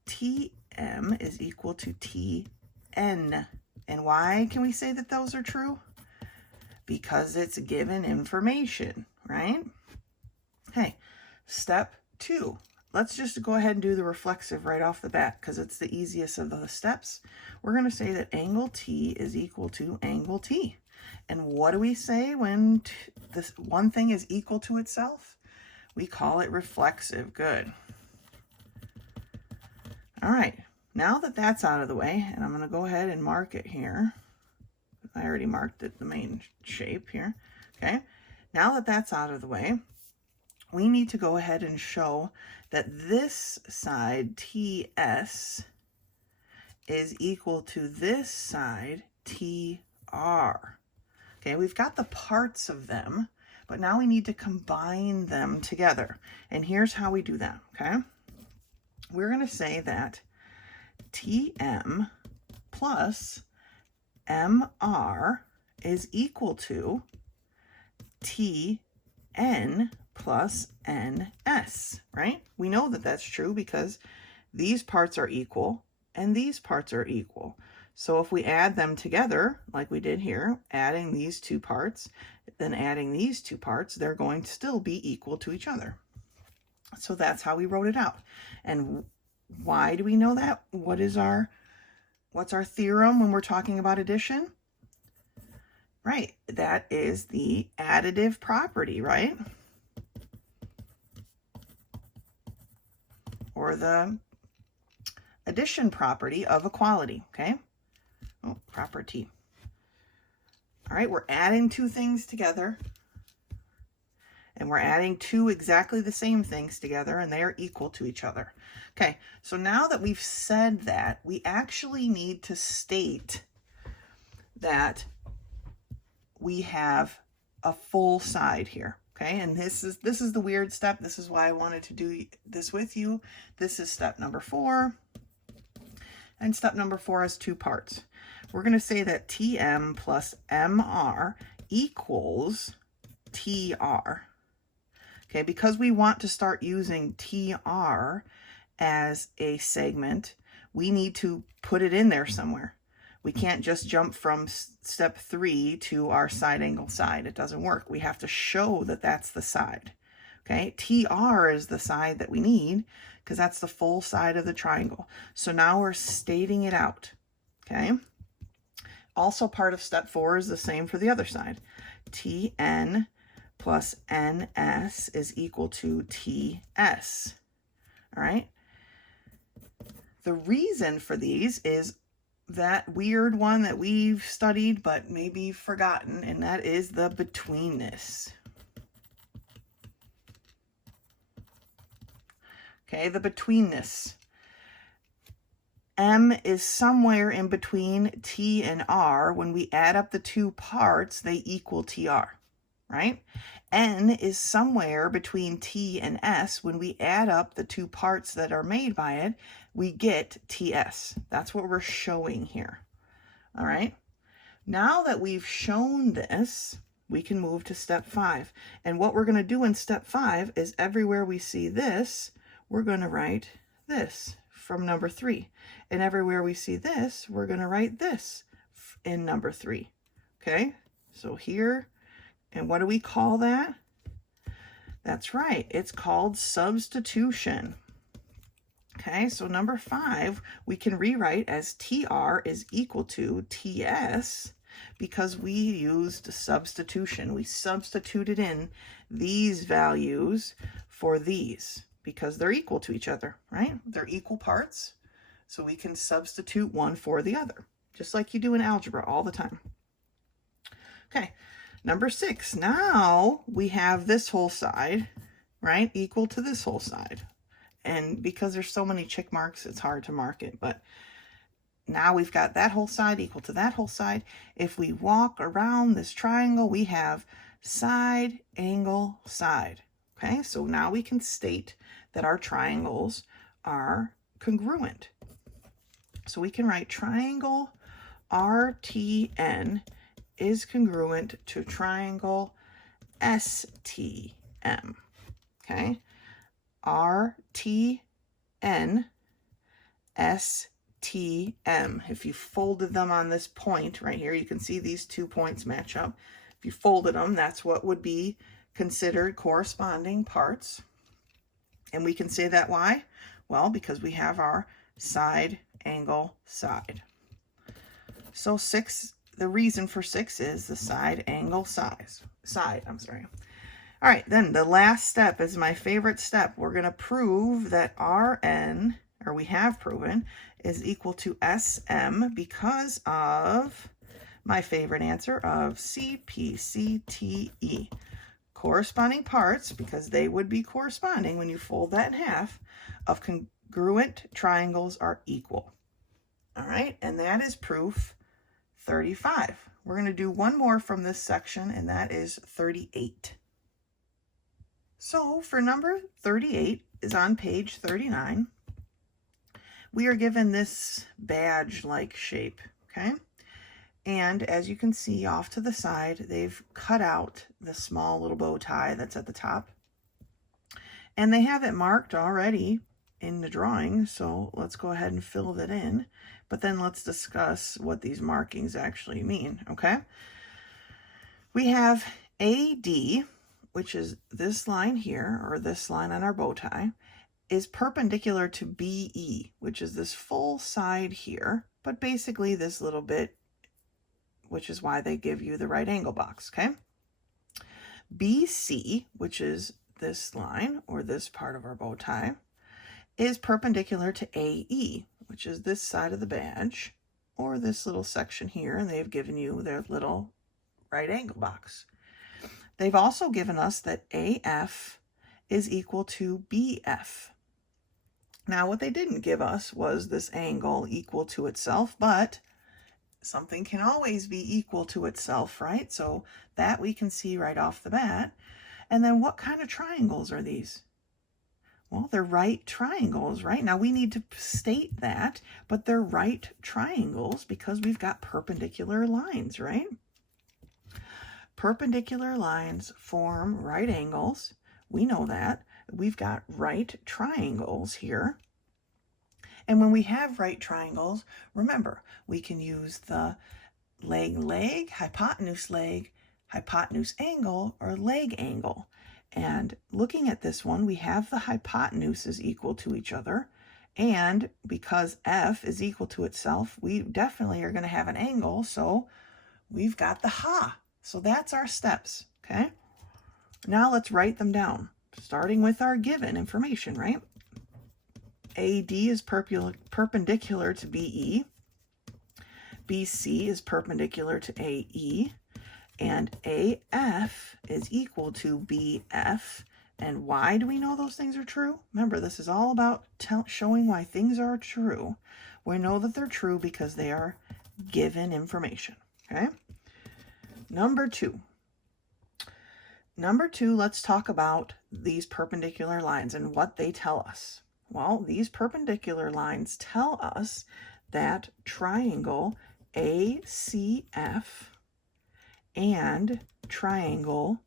TM is equal to TN. And why can we say that those are true? Because it's given information, right? Okay, step 2. Let's just go ahead and do the reflexive right off the bat because it's the easiest of the steps. We're going to say that angle T is equal to angle T. And what do we say when this one thing is equal to itself? We call it reflexive. Good. All right, now that that's out of the way, and I'm going to go ahead and mark it here. I already marked it, the main shape here. Okay, now that that's out of the way, we need to go ahead and show that this side, TS, is equal to this side, TR. Okay, we've got the parts of them, but now we need to combine them together. And here's how we do that, okay? We're going to say that TM plus MR is equal to TN plus NS, right? We know that that's true because these parts are equal and these parts are equal. So if we add them together, like we did here, adding these 2 parts, then adding these 2 parts, they're going to still be equal to each other. So that's how we wrote it out. And why do we know that? What's our theorem when we're talking about addition? Right, that is the additive property, right? Or the addition property of equality, okay? Oh, property. All right, we're adding 2 things together, and we're adding 2 exactly the same things together, and they are equal to each other. Okay, so now that we've said that, we actually need to state that we have a full side here. Okay, and this is the weird step. This is why I wanted to do this with you. This is step number 4. And step number 4 has 2 parts. We're going to say that TM plus MR equals TR. Okay, because we want to start using TR as a segment, we need to put it in there somewhere. We can't just jump from step 3 to our side angle side. It doesn't work. We have to show that that's the side. Okay, TR is the side that we need because that's the full side of the triangle. So now we're stating it out. Okay, also part of step 4 is the same for the other side. TN plus NS is equal to TS. All right. The reason for these is that weird one that we've studied but maybe forgotten, and that is the betweenness. Okay, the betweenness. M is somewhere in between T and R. When we add up the 2 parts, they equal TR, right? N is somewhere between T and S. When we add up the 2 parts that are made by it, we get TS. That's what we're showing here. All right. Now that we've shown this, we can move to step 5. And what we're going to do in step 5 is everywhere we see this, we're going to write this from number 3. And everywhere we see this, we're going to write this in number 3. Okay. So here, and what do we call that? That's right. It's called substitution. Okay, so number 5, we can rewrite as TR is equal to TS because we used substitution. We substituted in these values for these because they're equal to each other, right? They're equal parts, so we can substitute one for the other, just like you do in algebra all the time. Okay, number 6, now we have this whole side, right, equal to this whole side. And because there's so many check marks, it's hard to mark it. But now we've got that whole side equal to that whole side. If we walk around this triangle, we have side, angle, side. Okay, so now we can state that our triangles are congruent. So we can write triangle RTN is congruent to triangle STM. Okay. RTN STM. If you folded them on this point right here, you can see these 2 points match up. If you folded them, that's what would be considered corresponding parts. And we can say that why? Well, because we have our side, angle, side. So 6, the reason for 6 is the side, angle, side. All right, then the last step is my favorite step. We're going to prove that RN, or we have proven, is equal to SM because of my favorite answer of CPCTE. Corresponding parts, because they would be corresponding when you fold that in half, of congruent triangles are equal. All right, and that is proof 35. We're going to do one more from this section, and that is 38. So for number 38 is on page 39. We are given this badge-like shape, okay? And as you can see off to the side, they've cut out the small little bow tie that's at the top. And they have it marked already in the drawing, so let's go ahead and fill that in. But then let's discuss what these markings actually mean, okay? We have AD, which is this line here, or this line on our bow tie, is perpendicular to BE, which is this full side here, but basically this little bit, which is why they give you the right angle box, okay? BC, which is this line, or this part of our bow tie, is perpendicular to AE, which is this side of the badge, or this little section here, and they've given you their little right angle box. They've also given us that AF is equal to BF. Now, what they didn't give us was this angle equal to itself, but something can always be equal to itself, right? So that we can see right off the bat. And then what kind of triangles are these? Well, they're right triangles, right? Now we need to state that, but they're right triangles because we've got perpendicular lines, right? Perpendicular lines form right angles. We know that. We've got right triangles here. And when we have right triangles, remember, we can use the leg, hypotenuse angle, or leg angle. And looking at this one, we have the hypotenuses equal to each other. And because F is equal to itself, we definitely are going to have an angle. So we've got the HA. So that's our steps, okay? Now let's write them down, starting with our given information, right? AD is perpendicular to BE. BC is perpendicular to AE. And AF is equal to BF. And why do we know those things are true? Remember, this is all about showing why things are true. We know that they're true because they are given information, okay? Number two, let's talk about these perpendicular lines and what they tell us. Well, these perpendicular lines tell us that triangle ACF and triangle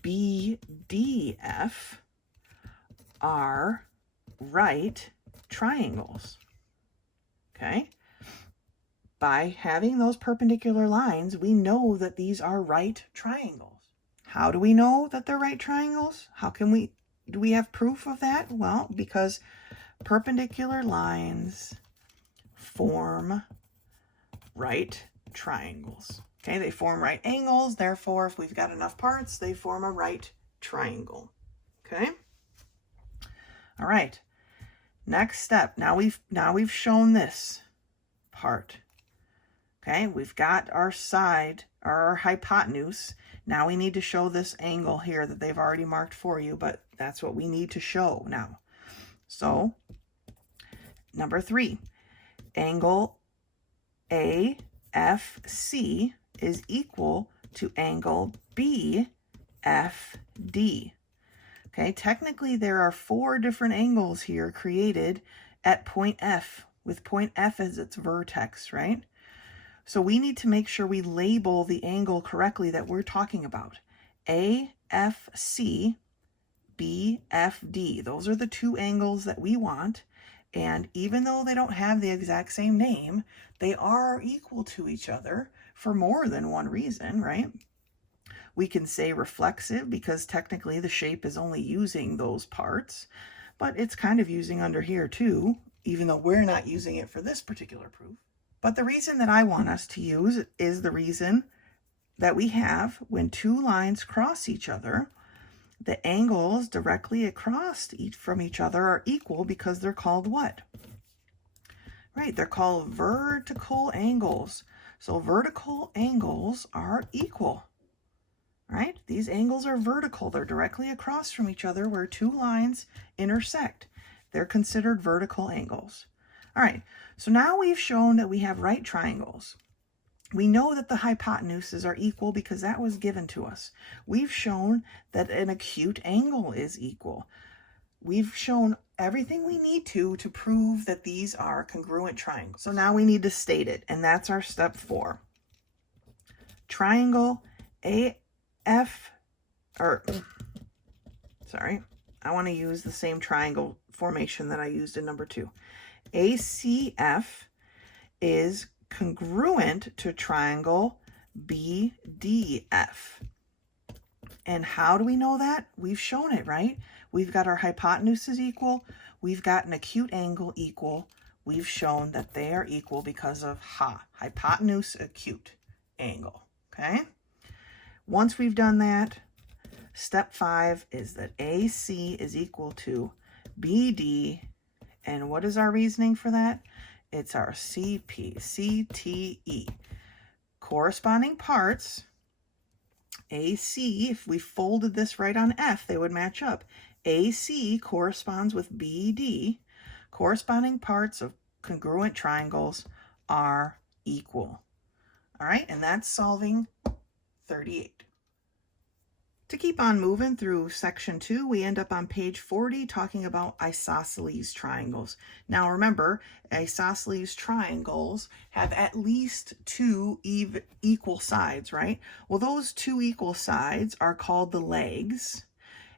BDF are right triangles, okay? By having those perpendicular lines, we know that these are right triangles. How do we know that they're right triangles? Do we have proof of that? Well, because perpendicular lines form right triangles. Okay, they form right angles. Therefore, if we've got enough parts, they form a right triangle. Okay? All right. Next step. Now we've shown this part. Okay, we've got our side, our hypotenuse. Now we need to show this angle here that they've already marked for you, but that's what we need to show now. So, number 3, angle AFC is equal to angle BFD. Okay, technically there are 4 different angles here created at point F, with point F as its vertex, right? So we need to make sure we label the angle correctly that we're talking about. AFC, BFD. Those are the 2 angles that we want. And even though they don't have the exact same name, they are equal to each other for more than one reason, right? We can say reflexive because technically the shape is only using those parts, but it's kind of using under here too, even though we're not using it for this particular proof. But the reason that I want us to use is the reason that we have when 2 lines cross each other, the angles directly across from each other are equal because they're called what? Right, they're called vertical angles. So vertical angles are equal, right? These angles are vertical. They're directly across from each other where 2 lines intersect. They're considered vertical angles. All right, so now we've shown that we have right triangles. We know that the hypotenuses are equal because that was given to us. We've shown that an acute angle is equal. We've shown everything we need to prove that these are congruent triangles. So now we need to state it, and that's our step 4. Triangle I want to use the same triangle formation that I used in number 2. ACF is congruent to triangle BDF. And how do we know that? We've shown it, right? We've got our hypotenuses equal. We've got an acute angle equal. We've shown that they are equal because of hypotenuse acute angle, okay? Once we've done that, step 5 is that AC is equal to BD. And what is our reasoning for that? It's our CTE. Corresponding parts, AC, if we folded this right on F, they would match up. AC corresponds with BD. Corresponding parts of congruent triangles are equal. All right, and that's solving 38. To keep on moving through section 2, we end up on page 40 talking about isosceles triangles. Now remember, isosceles triangles have at least two equal sides, right? Well, those two equal sides are called the legs,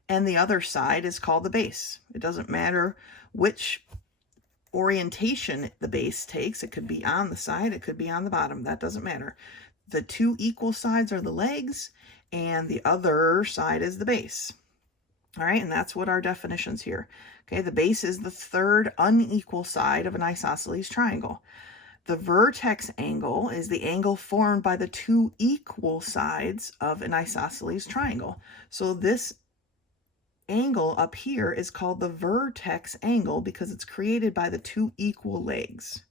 and the other side is called the base. It doesn't matter which orientation the base takes. It could be on the side, it could be on the bottom. That doesn't matter. The two equal sides are the legs, and the other side is the base. All right, and that's what our definition's here. Okay, the base is the third unequal side of an isosceles triangle. The vertex angle is the angle formed by the two equal sides of an isosceles triangle. So this angle up here is called the vertex angle because it's created by the two equal legs.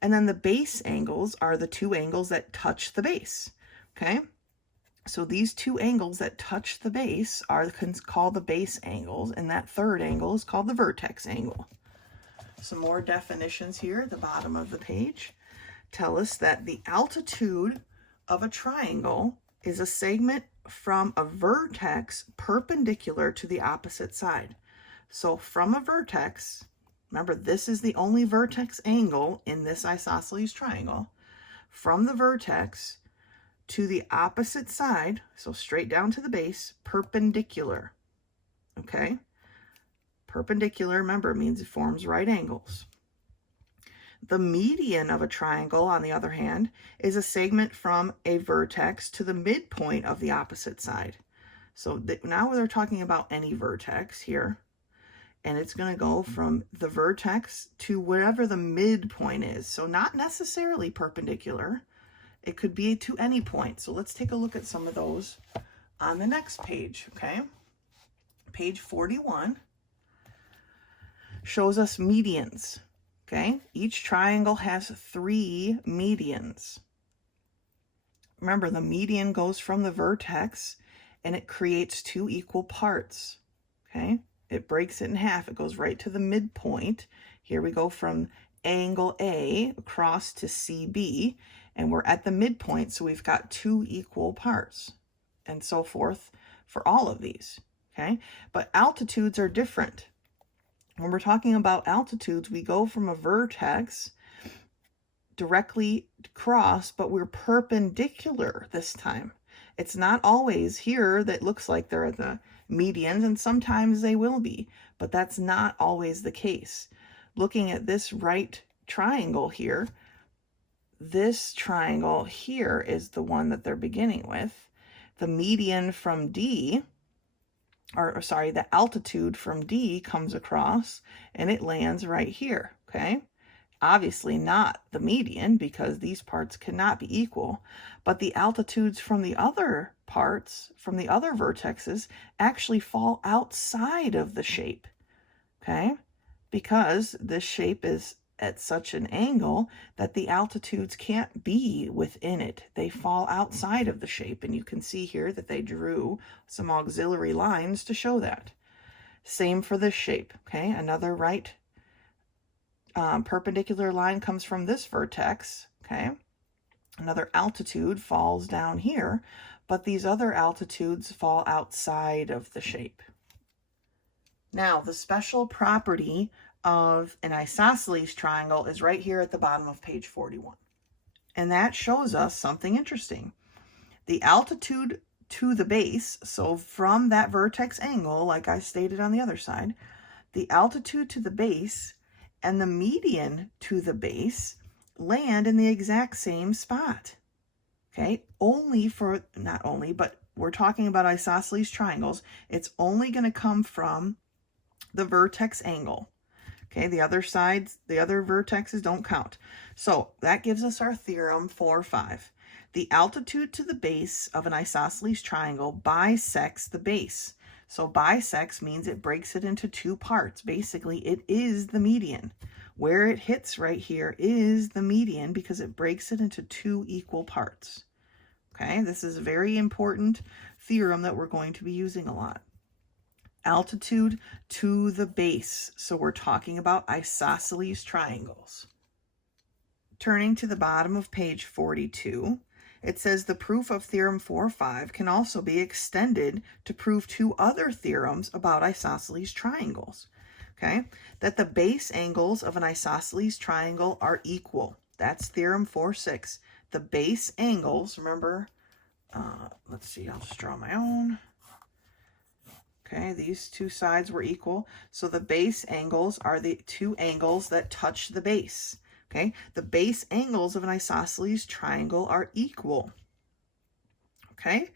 And then the base angles are the two angles that touch the base. Okay, so these two angles that touch the base are called the base angles, and that third angle is called the vertex angle. Some more definitions here at the bottom of the page tell us that the altitude of a triangle is a segment from a vertex perpendicular to the opposite side. So from a vertex, remember this is the only vertex angle in this isosceles triangle, from the vertex to the opposite side, so straight down to the base, perpendicular. Okay? Perpendicular, remember, means it forms right angles. The median of a triangle, on the other hand, is a segment from a vertex to the midpoint of the opposite side. So now they're talking about any vertex here, and it's going to go from the vertex to wherever the midpoint is. So not necessarily perpendicular. It could be to any point. So let's take a look at some of those on the next page, okay? Page 41 shows us medians, okay? Each triangle has 3 medians. Remember, the median goes from the vertex and it creates 2 equal parts, okay? It breaks it in half. It goes right to the midpoint. Here we go from angle A across to CB, and we're at the midpoint, so we've got 2 equal parts, and so forth for all of these, okay? But altitudes are different. When we're talking about altitudes, we go from a vertex directly across, but we're perpendicular this time. It's not always here that looks like they're at the medians, and sometimes they will be, but that's not always the case. Looking at this right triangle here, this triangle here is the one that they're beginning with. The median from D, or sorry, the altitude from D comes across and it lands right here, okay? Obviously not the median because these parts cannot be equal, but the altitudes from the other parts, from the other vertexes, actually fall outside of the shape, okay? Because this shape is at such an angle that the altitudes can't be within it. They fall outside of the shape, and you can see here that they drew some auxiliary lines to show that. Same for this shape, okay? Another right perpendicular line comes from this vertex, okay? Another altitude falls down here, but these other altitudes fall outside of the shape. Now, the special property of an isosceles triangle is right here at the bottom of page 41. And that shows us something interesting. The altitude to the base, so from that vertex angle, like I stated on the other side, the altitude to the base and the median to the base land in the exact same spot. Okay, not only, but we're talking about isosceles triangles. It's only going to come from the vertex angle. Okay, the other sides, the other vertexes don't count. So that gives us our theorem 4-5. The altitude to the base of an isosceles triangle bisects the base. So bisects means it breaks it into 2 parts. Basically, it is the median. Where it hits right here is the median because it breaks it into 2 equal parts. Okay, this is a very important theorem that we're going to be using a lot. Altitude to the base. So we're talking about isosceles triangles. Turning to the bottom of page 42, it says the proof of theorem 4.5 can also be extended to prove two other theorems about isosceles triangles. Okay, that the base angles of an isosceles triangle are equal. That's theorem 4.6. The base angles, remember, let's see, I'll just draw my own. Okay, these two sides were equal. So the base angles are the two angles that touch the base. Okay, the base angles of an isosceles triangle are equal. Okay,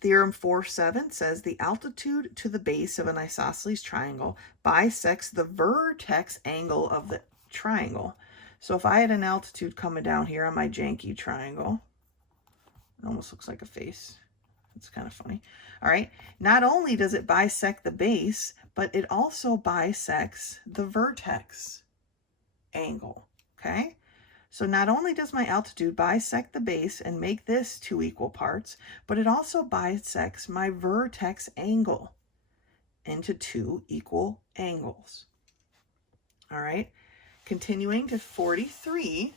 theorem 4.7 says the altitude to the base of an isosceles triangle bisects the vertex angle of the triangle. So if I had an altitude coming down here on my janky triangle, it almost looks like a face. It's kind of funny. All right, not only does it bisect the base, but it also bisects the vertex angle. Okay, so not only does my altitude bisect the base and make this two equal parts, but it also bisects my vertex angle into two equal angles. All right, continuing to 43,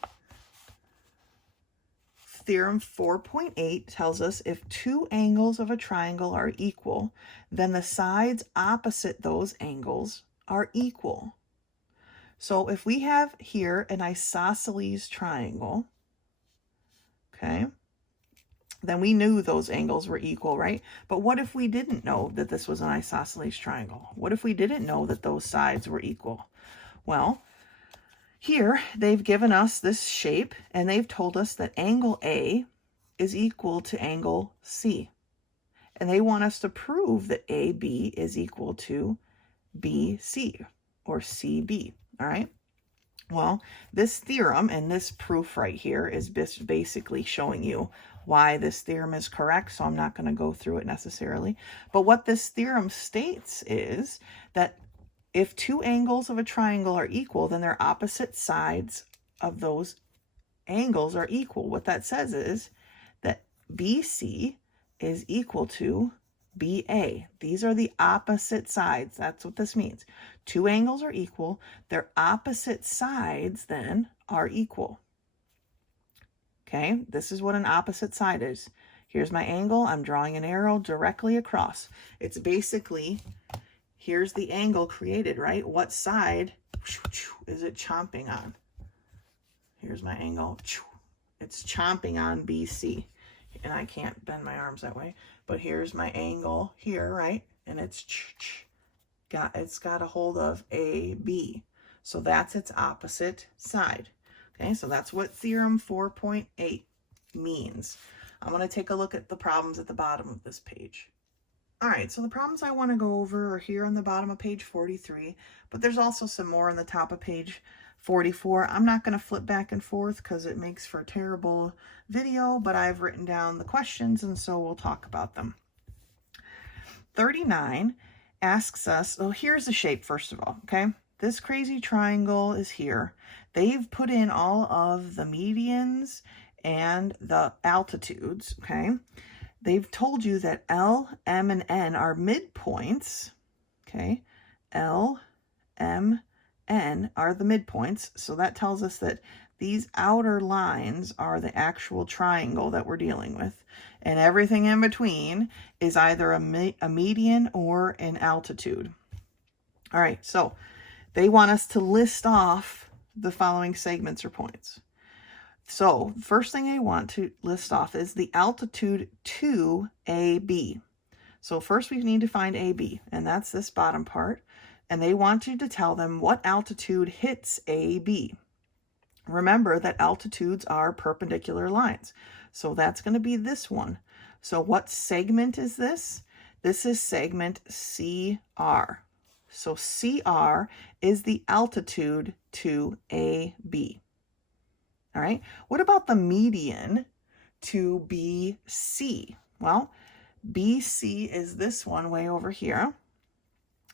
theorem 4.8 tells us if two angles of a triangle are equal, then the sides opposite those angles are equal. So if we have here an isosceles triangle, okay, then we knew those angles were equal, right? But what if we didn't know that this was an isosceles triangle? What if we didn't know that those sides were equal? Well, here they've given us this shape and they've told us that angle A is equal to angle C. And they want us to prove that AB is equal to BC or CB. All right. Well, this theorem and this proof right here is basically showing you why this theorem is correct. So I'm not going to go through it necessarily. But what this theorem states is that if two angles of a triangle are equal, then their opposite sides of those angles are equal. What that says is that BC is equal to BA. These are the opposite sides. That's what this means. Two angles are equal. Their opposite sides then are equal. Okay, this is what an opposite side is. Here's my angle. I'm drawing an arrow directly across. It's basically, here's the angle created, right? What side is it chomping on? Here's my angle. It's chomping on BC. And I can't bend my arms that way. But here's my angle here, right? And it's got a hold of AB. So that's its opposite side. Okay, so that's what theorem 4.8 means. I'm going to take a look at the problems at the bottom of this page. All right, so the problems I want to go over are here on the bottom of page 43, but there's also some more on the top of page 44. I'm not going to flip back and forth because it makes for a terrible video, but I've written down the questions and so we'll talk about them. 39 asks us, oh, here's the shape first of all, okay? This crazy triangle is here. They've put in all of the medians and the altitudes, okay? They've told you that L, M, and N are midpoints, okay? L, M, N are the midpoints, so that tells us that these outer lines are the actual triangle that we're dealing with, and everything in between is either a median or an altitude. All right, so they want us to list off the following segments or points. So first thing they want to list off is the altitude to AB. So first we need to find AB, and that's this bottom part. And they want you to tell them what altitude hits AB. Remember that altitudes are perpendicular lines. So that's going to be this one. So what segment is this? This is segment CR. So CR is the altitude to AB. All right. What about the median to BC? Well, BC is this one way over here.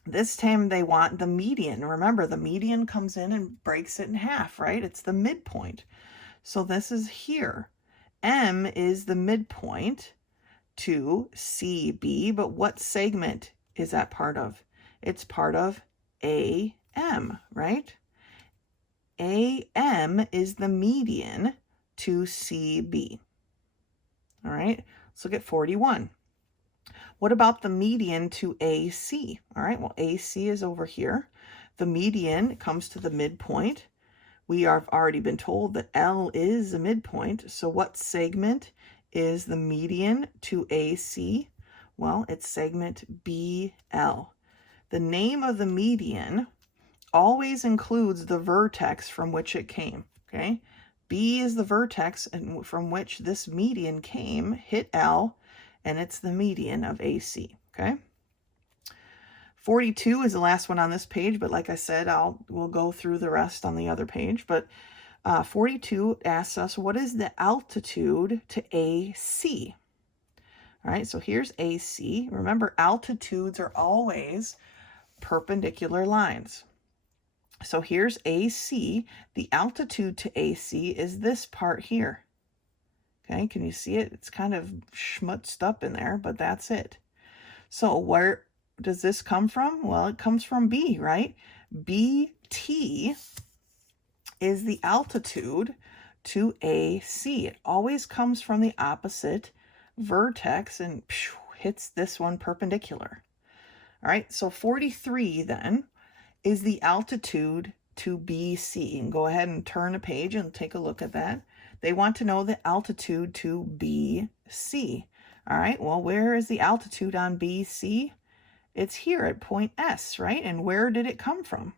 This time they want the median. Remember, the median comes in and breaks it in half, right? It's the midpoint. So this is here. M is the midpoint to CB, but what segment is that part of? It's part of AM, right? AM is the median to CB. All right, let's look at 41. What about the median to AC? All right, well, AC is over here. The median comes to the midpoint. We have already been told that L is a midpoint. So what segment is the median to AC? Well, it's segment BL. The name of the median always includes the vertex from which it came, okay? B is the vertex from which this median came, hit L, and it's the median of AC, okay? 42 is the last one on this page, but like I said, we'll go through the rest on the other page. But 42 asks us, what is the altitude to AC? All right, so here's AC. Remember, altitudes are always perpendicular lines. So here's AC. The altitude to AC is this part here. Okay, can you see it? It's kind of schmutzed up in there, but that's it. So where does this come from? Well, it comes from B, right? BT is the altitude to AC. It always comes from the opposite vertex and hits this one perpendicular. All right, so 43 then is the altitude to BC. And go ahead and turn a page and take a look at that. They want to know the altitude to BC. All right, well, where is the altitude on BC? It's here at point S, right? And where did it come from?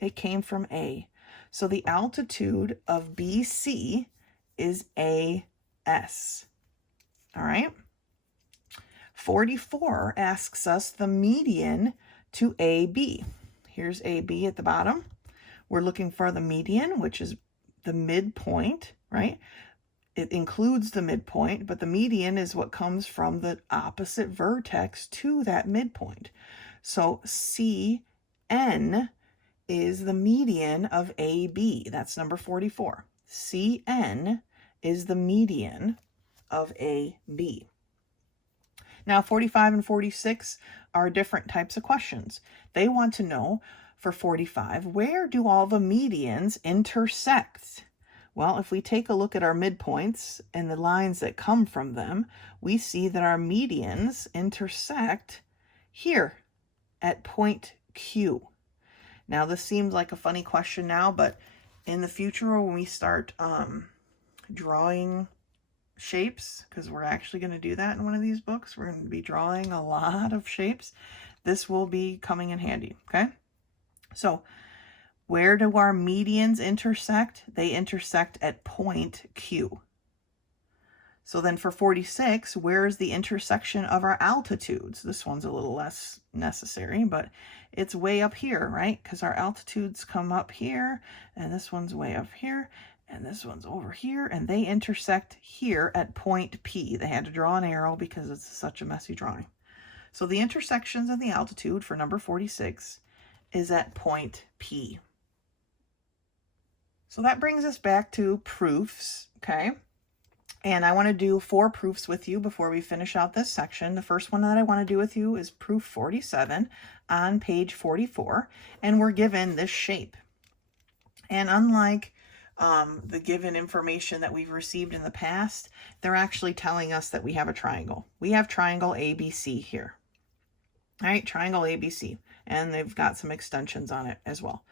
It came from A. So the altitude of BC is AS. All right. 44 asks us the median to AB. Here's AB at the bottom. We're looking for the median, which is the midpoint, right? It includes the midpoint, but the median is what comes from the opposite vertex to that midpoint. So CN is the median of AB. That's number 44. CN is the median of AB. Now, 45 and 46 are different types of questions. They want to know, for 45, where do all the medians intersect? Well, if we take a look at our midpoints and the lines that come from them, we see that our medians intersect here at point Q. Now, this seems like a funny question now, but in the future when we start drawing shapes, because we're actually going to do that in one of these books, we're going to be drawing a lot of shapes, this will be coming in handy, okay? So where do our medians intersect? They intersect at point Q. So then for 46, where is the intersection of our altitudes? This one's a little less necessary, but it's way up here, right? Because our altitudes come up here, and this one's way up here, and this one's over here, and they intersect here at point P. They had to draw an arrow because it's such a messy drawing. So the intersections of the altitude for number 46 is at point P. So that brings us back to proofs, okay? And I want to do 4 proofs with you before we finish out this section. The first one that I want to do with you is proof 47 on page 44, and we're given this shape. And unlike the given information that we've received in the past, they're actually telling us that we have a triangle. We have triangle ABC here. All right, triangle ABC, and they've got some extensions on it as well.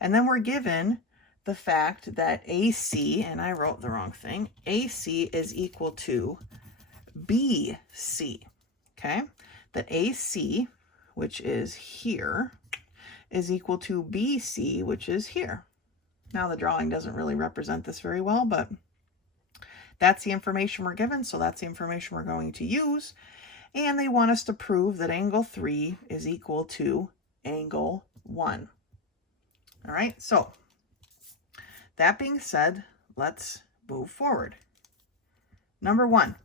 And then we're given the fact that AC, and I wrote the wrong thing, AC is equal to BC, okay? That AC, which is here, is equal to BC, which is here. Now the drawing doesn't really represent this very well, but that's the information we're given, so that's the information we're going to use. And they want us to prove that angle 3 is equal to angle 1. All right, so that being said, let's move forward. Number 1,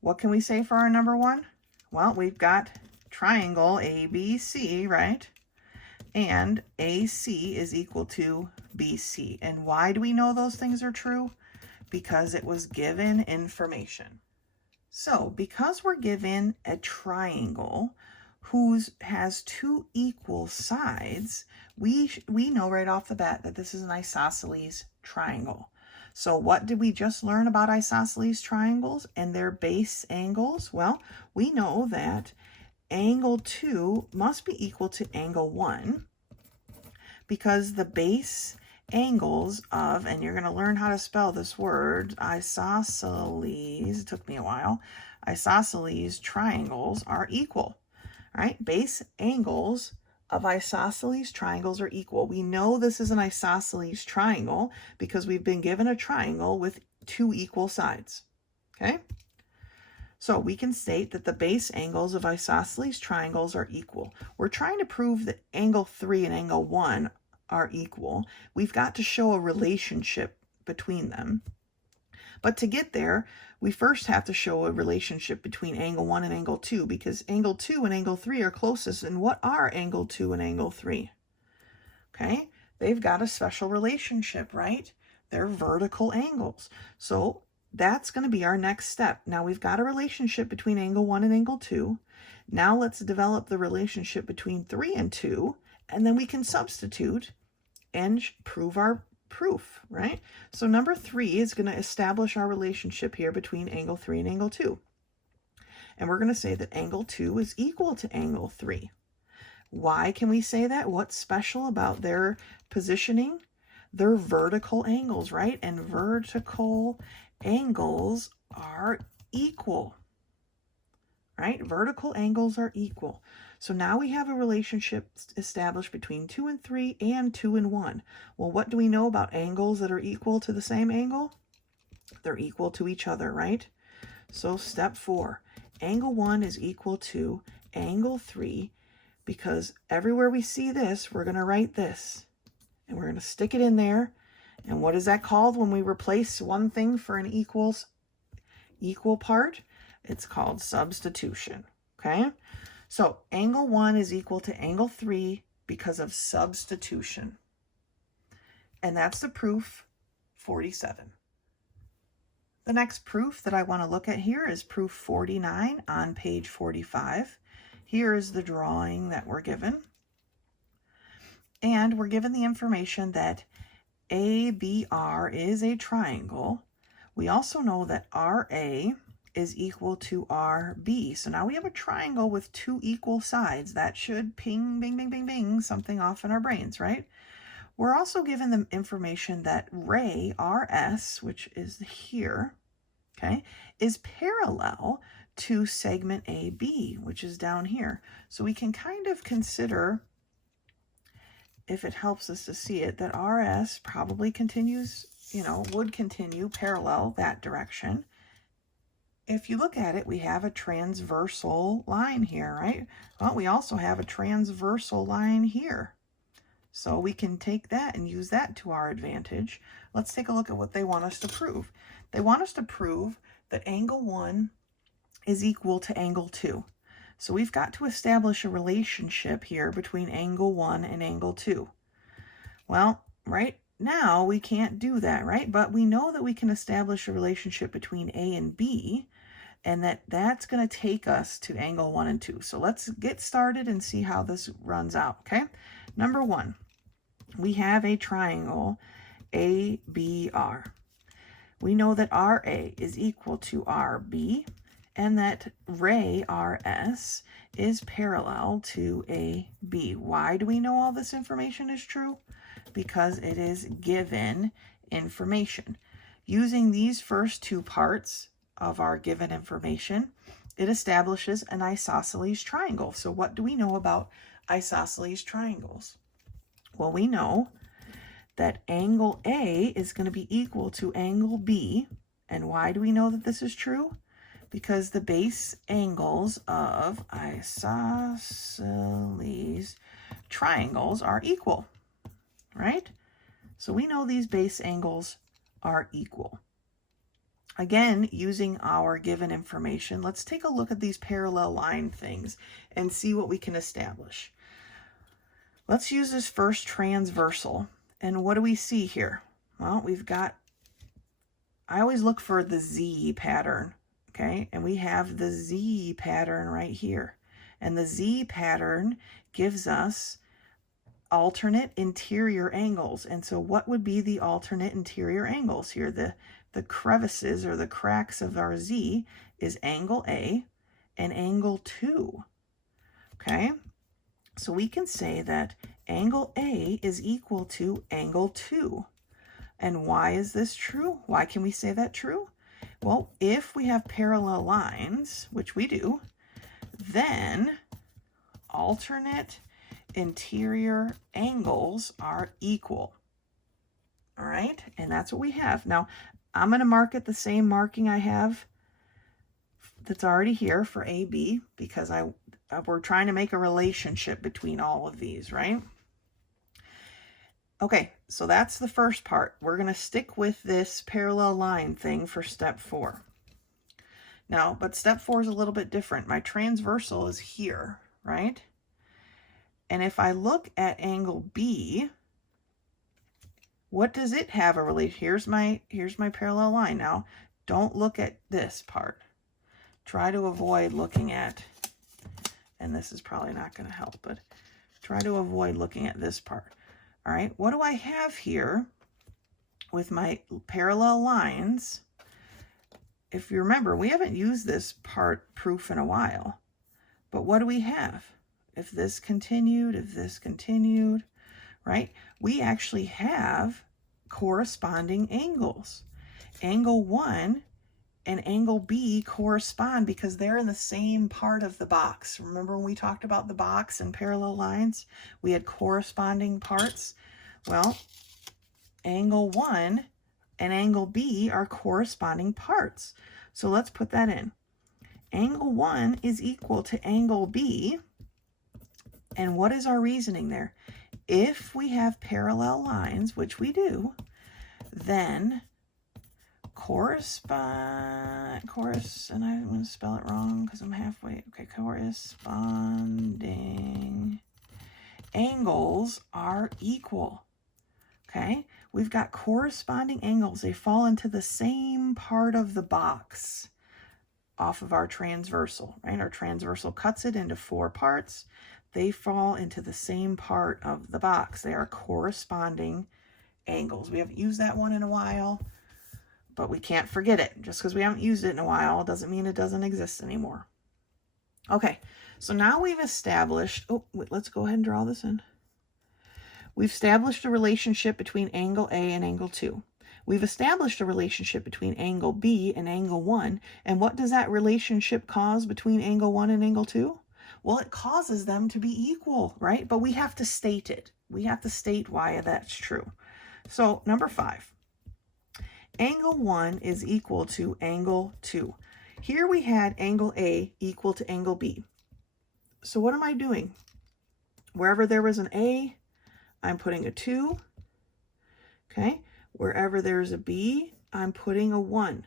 what can we say for our number 1? Well, we've got triangle ABC, right? And AC is equal to BC. And why do we know those things are true? Because it was given information. So because we're given a triangle, whose has two equal sides, we know right off the bat that this is an isosceles triangle. So what did we just learn about isosceles triangles and their base angles? Well, we know that angle 2 must be equal to angle 1 because the base angles of, and you're going to learn how to spell this word, isosceles, it took me a while, isosceles triangles are equal, right? Base angles of isosceles triangles are equal. We know this is an isosceles triangle because we've been given a triangle with two equal sides, okay? So we can state that the base angles of isosceles triangles are equal. We're trying to prove that angle 3 and angle 1 are equal. We've got to show a relationship between them. But to get there, we first have to show a relationship between angle 1 and angle 2 because angle 2 and angle 3 are closest. And what are angle 2 and angle 3? Okay, they've got a special relationship, right? They're vertical angles. So that's going to be our next step. Now we've got a relationship between angle 1 and angle 2. Now let's develop the relationship between 3 and 2, and then we can substitute and prove our proof, right? So number 3 is going to establish our relationship here between angle 3 and angle 2. And we're going to say that angle 2 is equal to angle 3. Why can we say that? What's special about their positioning? They're vertical angles, right? And vertical angles are equal, right? Vertical angles are equal. So now we have a relationship established between 2 and 3 and 2 and 1. Well, what do we know about angles that are equal to the same angle? They're equal to each other, right? So step 4, angle 1 is equal to angle 3 because everywhere we see this, we're going to write this and we're going to stick it in there. And what is that called when we replace one thing for an equal part? It's called substitution, okay? So angle 1 is equal to angle 3 because of substitution. And that's the proof 47. The next proof that I want to look at here is proof 49 on page 45. Here is the drawing that we're given. And we're given the information that ABR is a triangle. We also know that RA is equal to RB. So now we have a triangle with two equal sides. That should ping, bing, bing, bing, bing, something off in our brains, right? We're also given the information that ray, RS, which is here, okay, is parallel to segment AB, which is down here. So we can kind of consider, if it helps us to see it, that RS probably continues, would continue parallel that direction. If you look at it, we have a transversal line here, right? Well, we also have a transversal line here. So we can take that and use that to our advantage. Let's take a look at what they want us to prove. They want us to prove that angle 1 is equal to angle 2. So we've got to establish a relationship here between angle 1 and angle 2. Well, right now we can't do that, right? But we know that we can establish a relationship between A and B, and that's going to take us to angle 1 and 2. So let's get started and see how this runs out, okay? Number 1, we have a triangle ABR. We know that RA is equal to RB, and that ray RS is parallel to AB. Why do we know all this information is true? Because it is given information. Using these first two parts of our given information, it establishes an isosceles triangle. So what do we know about isosceles triangles? Well, we know that angle A is going to be equal to angle B. And why do we know that this is true? Because the base angles of isosceles triangles are equal, right? So we know these base angles are equal. Again, using our given information, let's take a look at these parallel line things and see what we can establish. Let's use this first transversal. And what do we see here? Well, we've got, I always look for the Z pattern, okay? And we have the Z pattern right here. And the Z pattern gives us alternate interior angles. And so what would be the alternate interior angles here? The crevices or the cracks of our Z is angle A and angle 2. Okay, so we can say that angle A is equal to angle 2. And why is this true? Why can we say that true? Well, if we have parallel lines, which we do, then alternate interior angles are equal. All right, and that's what we have. Now, I'm going to mark it the same marking I have that's already here for AB, because we're trying to make a relationship between all of these, right? Okay, so that's the first part. We're going to stick with this parallel line thing for step 4. Now, but step 4 is a little bit different. My transversal is here, right? And if I look at angle B, what does it have a relation? Here's my parallel line. Now, don't look at this part. Try to avoid looking at, and this is probably not going to help, but try to avoid looking at this part. All right, what do I have here with my parallel lines? If you remember, we haven't used this part proof in a while, but what do we have? If this continued, right? We actually have corresponding angles. Angle 1 and angle B correspond because they're in the same part of the box. Remember when we talked about the box and parallel lines? We had corresponding parts. Well, angle 1 and angle B are corresponding parts. So let's put that in. Angle 1 is equal to angle B. And what is our reasoning there? If we have parallel lines, which we do, then and I'm going to spell it wrong because I'm halfway. Okay, corresponding angles are equal. Okay, we've got corresponding angles. They fall into the same part of the box off of our transversal, right? Our transversal cuts it into 4 parts. They fall into the same part of the box. They are corresponding angles. We haven't used that one in a while, but we can't forget it. Just because we haven't used it in a while doesn't mean it doesn't exist anymore. Okay, so now we've established, let's go ahead and draw this in. We've established a relationship between angle A and angle 2. We've established a relationship between angle B and angle 1. And what does that relationship cause between angle 1 and angle 2? Well, it causes them to be equal, right? But we have to state it. We have to state why that's true. So number 5, angle 1 is equal to angle 2. Here we had angle A equal to angle B. So what am I doing? Wherever there was an A, I'm putting a 2. Okay. Wherever there's a B, I'm putting a 1.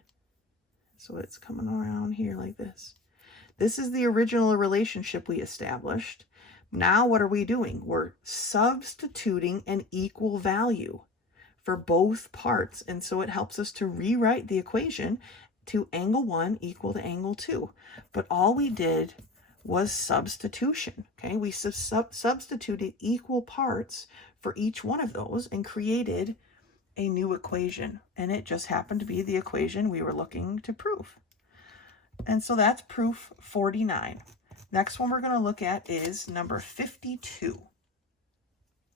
So it's coming around here like this. This is the original relationship we established. Now what are we doing? We're substituting an equal value for both parts. And so it helps us to rewrite the equation to angle 1 equal to angle 2. But all we did was substitution. Okay, we substituted equal parts for each one of those and created a new equation. And it just happened to be the equation we were looking to prove. And so that's proof 49. Next one we're going to look at is number 52.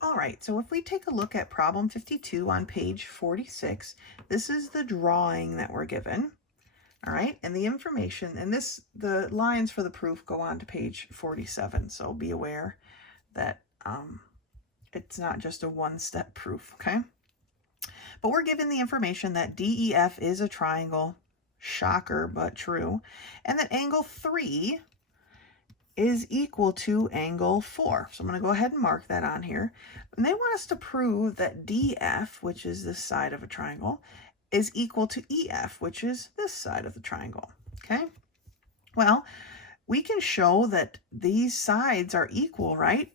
All right, so if we take a look at problem 52 on page 46, this is the drawing that we're given. All right, and the information, and the lines for the proof go on to page 47, so be aware that it's not just a one-step proof, okay? But we're given the information that DEF is a triangle, shocker, but true, and that angle 3 is equal to angle 4. So I'm going to go ahead and mark that on here. And they want us to prove that DF, which is this side of a triangle, is equal to EF, which is this side of the triangle. Okay? Well, we can show that these sides are equal, right?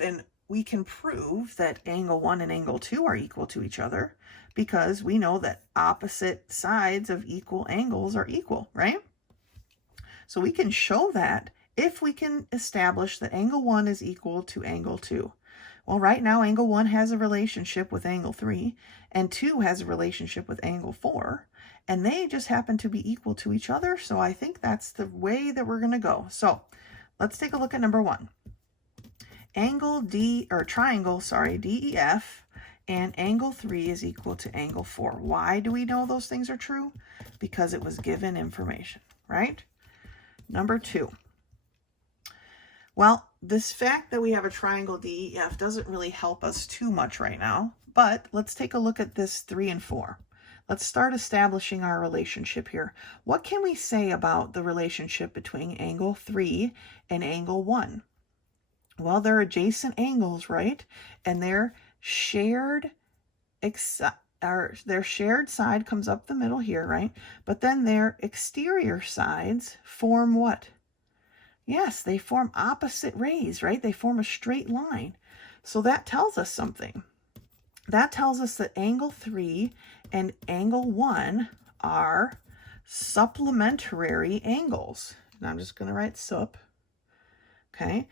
And we can prove that angle 1 and angle 2 are equal to each other because we know that opposite sides of equal angles are equal, right? So we can show that if we can establish that angle 1 is equal to angle 2. Well, right now, angle 1 has a relationship with angle 3, and 2 has a relationship with angle 4, and they just happen to be equal to each other, so I think that's the way that we're going to go. So let's take a look at number 1. Triangle, DEF, and angle 3 is equal to angle 4. Why do we know those things are true? Because it was given information, right? Number 2. Well, this fact that we have a triangle DEF doesn't really help us too much right now, but let's take a look at this 3 and 4. Let's start establishing our relationship here. What can we say about the relationship between angle 3 and angle 1? Well, they're adjacent angles, right? And their shared side comes up the middle here, right? But then their exterior sides form what? Yes, they form opposite rays, right? They form a straight line. So that tells us something. That tells us that angle 3 and angle 1 are supplementary angles. And I'm just going to write sup. Okay.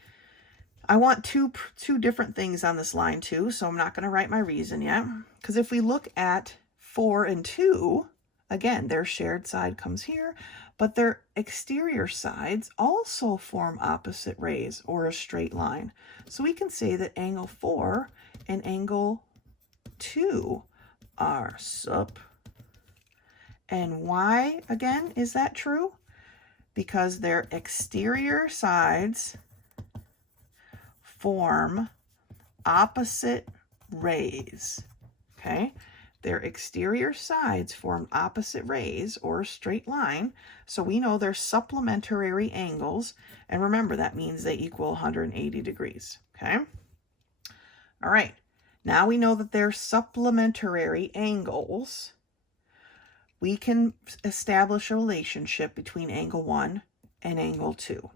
I want two different things on this line too, so I'm not going to write my reason yet. Because if we look at 4 and 2, again, their shared side comes here, but their exterior sides also form opposite rays or a straight line. So we can say that angle 4 and angle 2 are sup. And why, again, is that true? Because their exterior sides form opposite rays, okay? Their exterior sides form opposite rays or a straight line, so we know they're supplementary angles, and remember that means they equal 180 degrees, okay? All right, now we know that they're supplementary angles. We can establish a relationship between angle 1 and angle 2.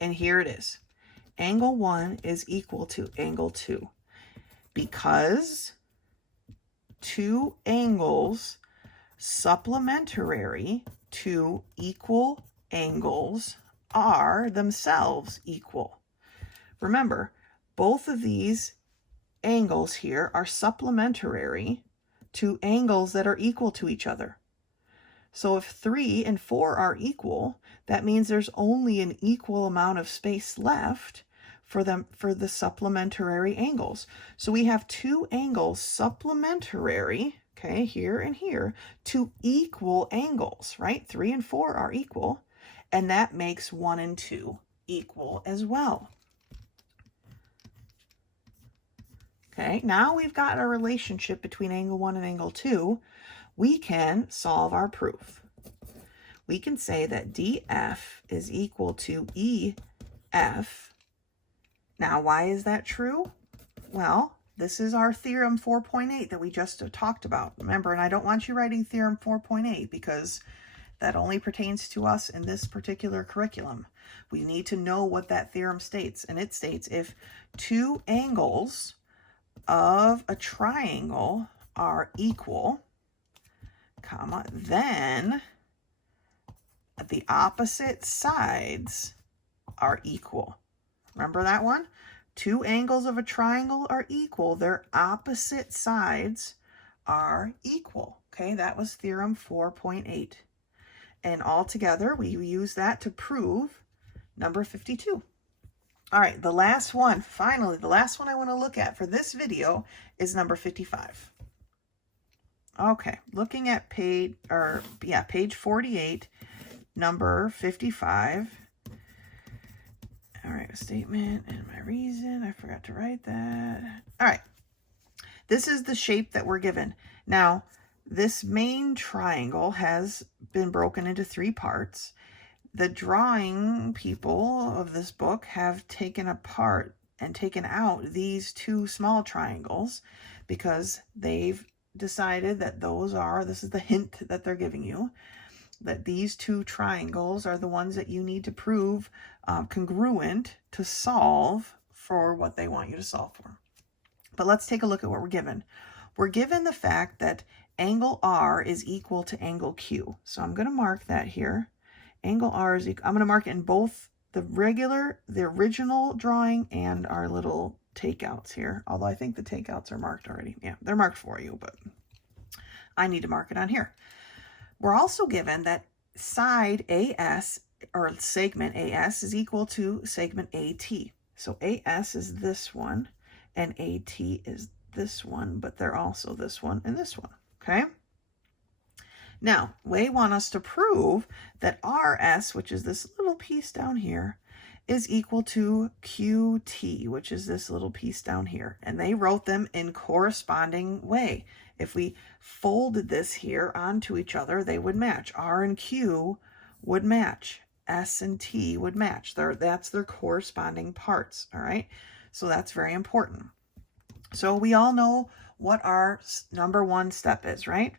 And here it is. Angle 1 is equal to angle 2 because two angles supplementary to equal angles are themselves equal. Remember, both of these angles here are supplementary to angles that are equal to each other. So if 3 and 4 are equal, that means there's only an equal amount of space left for the supplementary angles. So we have two angles supplementary, okay, here and here, to equal angles, right? 3 and 4 are equal, and that makes 1 and 2 equal as well. Okay, now we've got a relationship between angle 1 and angle 2. We can solve our proof. We can say that DF is equal to EF. Now, why is that true? Well, this is our theorem 4.8 that we just talked about. Remember, and I don't want you writing theorem 4.8 because that only pertains to us in this particular curriculum. We need to know what that theorem states, and it states if two angles of a triangle are equal, comma, then the opposite sides are equal. Remember that one? Two angles of a triangle are equal. Their opposite sides are equal. Okay, that was theorem 4.8. And all together, we use that to prove number 52. All right, the last one, finally, the last one I want to look at for this video is number 55. Okay, looking at page 48, number 55. All right, a statement and my reason. I forgot to write that. All right, this is the shape that we're given. Now, this main triangle has been broken into 3 parts. The drawing people of this book have taken apart and taken out these 2 small triangles because they've decided that this is the hint that they're giving you, that these 2 triangles are the ones that you need to prove congruent to solve for what they want you to solve for. But let's take a look at what we're given. We're given the fact that angle R is equal to angle Q. So I'm going to mark that here. Angle R is equal, I'm going to mark it in both the original drawing and our little takeouts here. Although I think the takeouts are marked already. Yeah, they're marked for you, but I need to mark it on here. We're also given that side AS, or segment AS, is equal to segment AT. So AS is this one and AT is this one, but they're also this one and this one, okay? Now, they want us to prove that RS, which is this little piece down here, is equal to QT, which is this little piece down here. And they wrote them in corresponding way. If we folded this here onto each other, they would match. R and Q would match. S and T would match. That's their corresponding parts, all right? So that's very important. So we all know what our number one step is, right?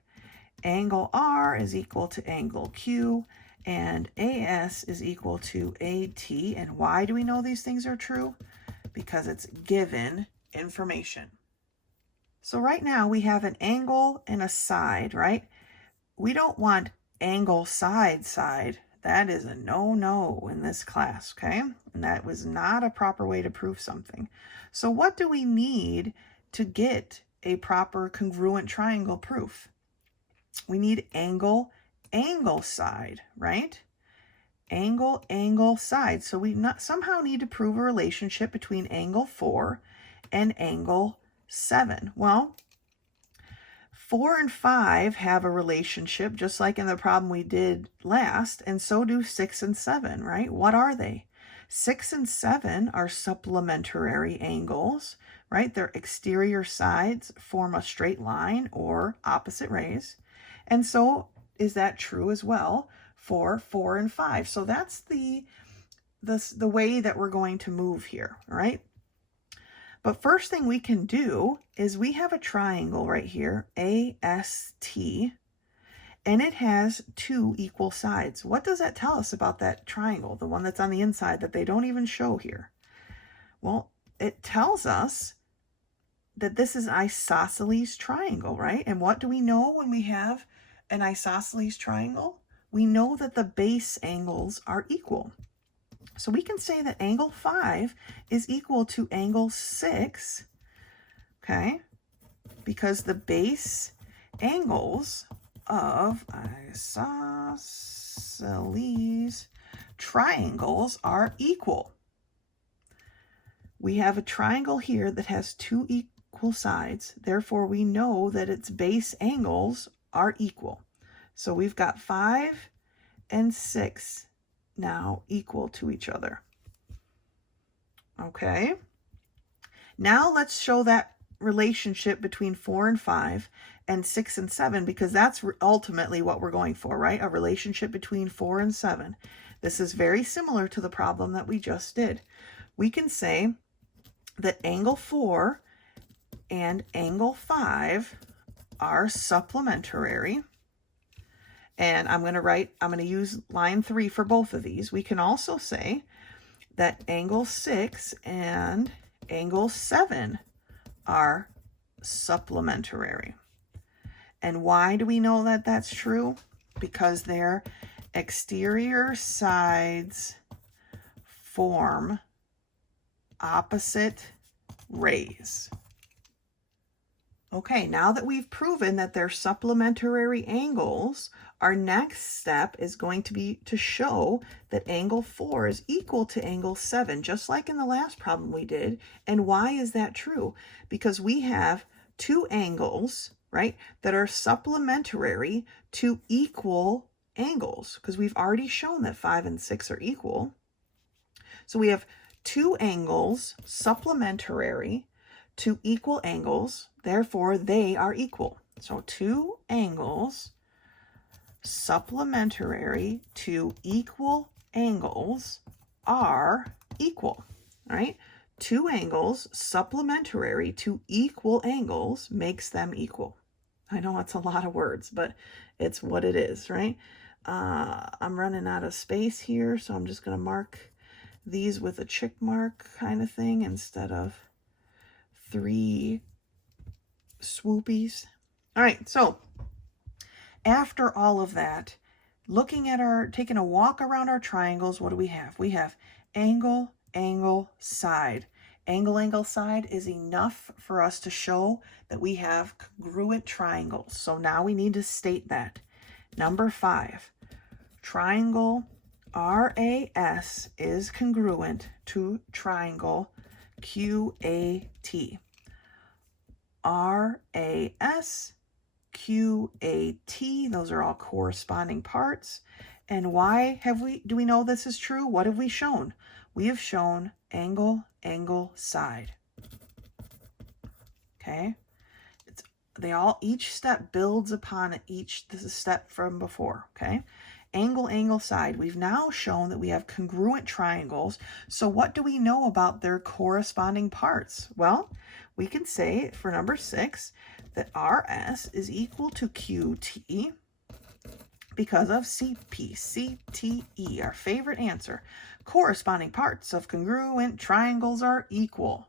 Angle R is equal to angle Q, and AS is equal to AT. And why do we know these things are true? Because it's given information. So right now we have an angle and a side, right? We don't want angle side. That is a no-no in this class, okay? And that was not a proper way to prove something. So what do we need to get a proper congruent triangle proof? We need angle side, right? Angle side. So we somehow need to prove a relationship between angle 4 and angle 7. Well, 4 and 5 have a relationship just like in the problem we did last, and so do 6 and 7, right? What are they? 6 and 7 are supplementary angles, right? Their exterior sides form a straight line or opposite rays. And so is that true as well for 4 and 5? So that's the way that we're going to move here, all right? But first thing we can do is we have a triangle right here, AST, and it has 2 equal sides. What does that tell us about that triangle, the one that's on the inside that they don't even show here? Well, it tells us that this is an isosceles triangle, right? And what do we know when we have an isosceles triangle? We know that the base angles are equal. So we can say that angle 5 is equal to angle 6, okay? Because the base angles of isosceles triangles are equal. We have a triangle here that has 2 equal sides. Therefore, we know that its base angles are equal. So we've got 5 and 6 now equal to each other. Okay. Now let's show that relationship between 4 and 5 and 6 and 7, because that's ultimately what we're going for, right? A relationship between 4 and 7. This is very similar to the problem that we just did. We can say that angle 4 and angle 5 are supplementary. And I'm going to use line 3 for both of these. We can also say that angle 6 and angle 7 are supplementary. And why do we know that that's true? Because their exterior sides form opposite rays. Okay, now that we've proven that they're supplementary angles, our next step is going to be to show that angle 4 is equal to angle 7, just like in the last problem we did. And why is that true? Because we have 2 angles, right, that are supplementary to equal angles, because we've already shown that 5 and 6 are equal. So we have 2 angles supplementary to equal angles, therefore they are equal. So 2 angles supplementary to equal angles are equal, all right? 2 angles supplementary to equal angles makes them equal. I know it's a lot of words, but it's what it is, right? I'm running out of space here, so I'm just going to mark these with a check mark kind of thing instead of 3 swoopies. All right, so after all of that, looking at taking a walk around our triangles, what do we have? We have angle, angle, side. Angle, angle, side is enough for us to show that we have congruent triangles. So now we need to state that. Number 5, triangle RAS is congruent to triangle QAT. RAS, QAT, those are all corresponding parts. And why do we know this is true? What have we shown? We have shown angle, angle, side. Okay? Each step builds upon this step from before, okay? Angle, angle, side. We've now shown that we have congruent triangles. So what do we know about their corresponding parts? Well, we can say for number 6 that RS is equal to QT because of CPCTE, our favorite answer. Corresponding parts of congruent triangles are equal.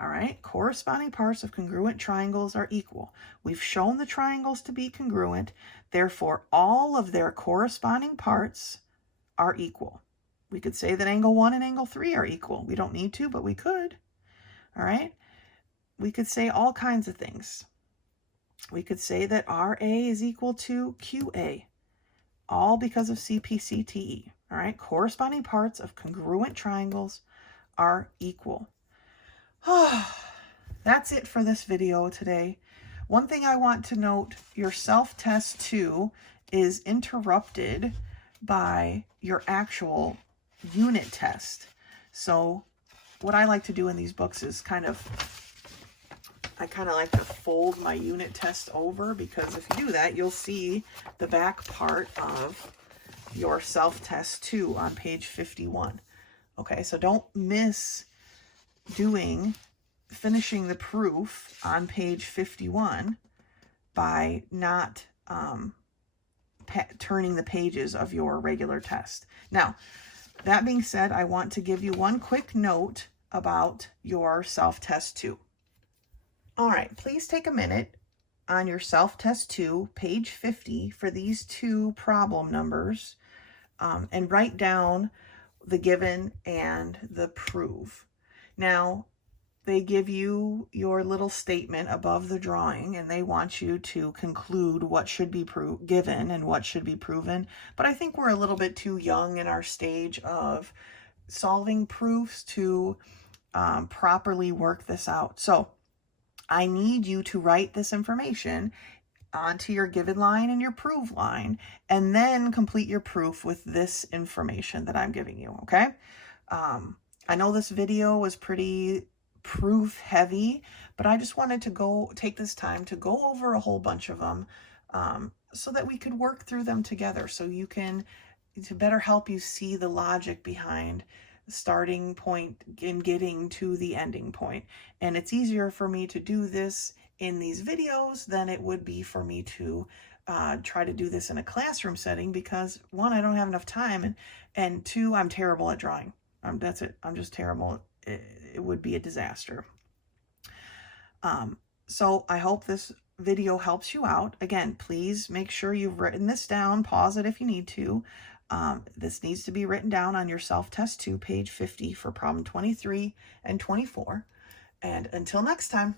All right, corresponding parts of congruent triangles are equal. We've shown the triangles to be congruent, therefore all of their corresponding parts are equal. We could say that angle 1 and angle 3 are equal. We don't need to, but we could. All right, we could say all kinds of things. We could say that RA is equal to QA, all because of CPCTE. All right, corresponding parts of congruent triangles are equal. That's it for this video today. One thing I want to note, your self-test 2 is interrupted by your actual unit test. So what I like to do in these books is I kind of like to fold my unit test over, because if you do that, you'll see the back part of your self-test 2 on page 51. Okay, so don't miss finishing the proof on page 51 by not turning the pages of your regular test. Now, that being said, I want to give you one quick note about your self-test 2. All right, please take a minute on your self-test 2, page 50, for these 2 problem numbers, and write down the given and the prove. Now, they give you your little statement above the drawing, and they want you to conclude what should be given and what should be proven. But I think we're a little bit too young in our stage of solving proofs to properly work this out. So I need you to write this information onto your given line and your prove line, and then complete your proof with this information that I'm giving you, okay? I know this video was pretty proof heavy, but I just wanted to take this time to go over a whole bunch of them so that we could work through them together, so to better help you see the logic behind the starting point and getting to the ending point. And it's easier for me to do this in these videos than it would be for me to try to do this in a classroom setting, because 1, I don't have enough time, and 2, I'm terrible at drawing. That's it. I'm just terrible. It would be a disaster. So I hope this video helps you out. Again, please make sure you've written this down. Pause it if you need to. This needs to be written down on your self-test 2, page 50, for problem 23 and 24. And until next time.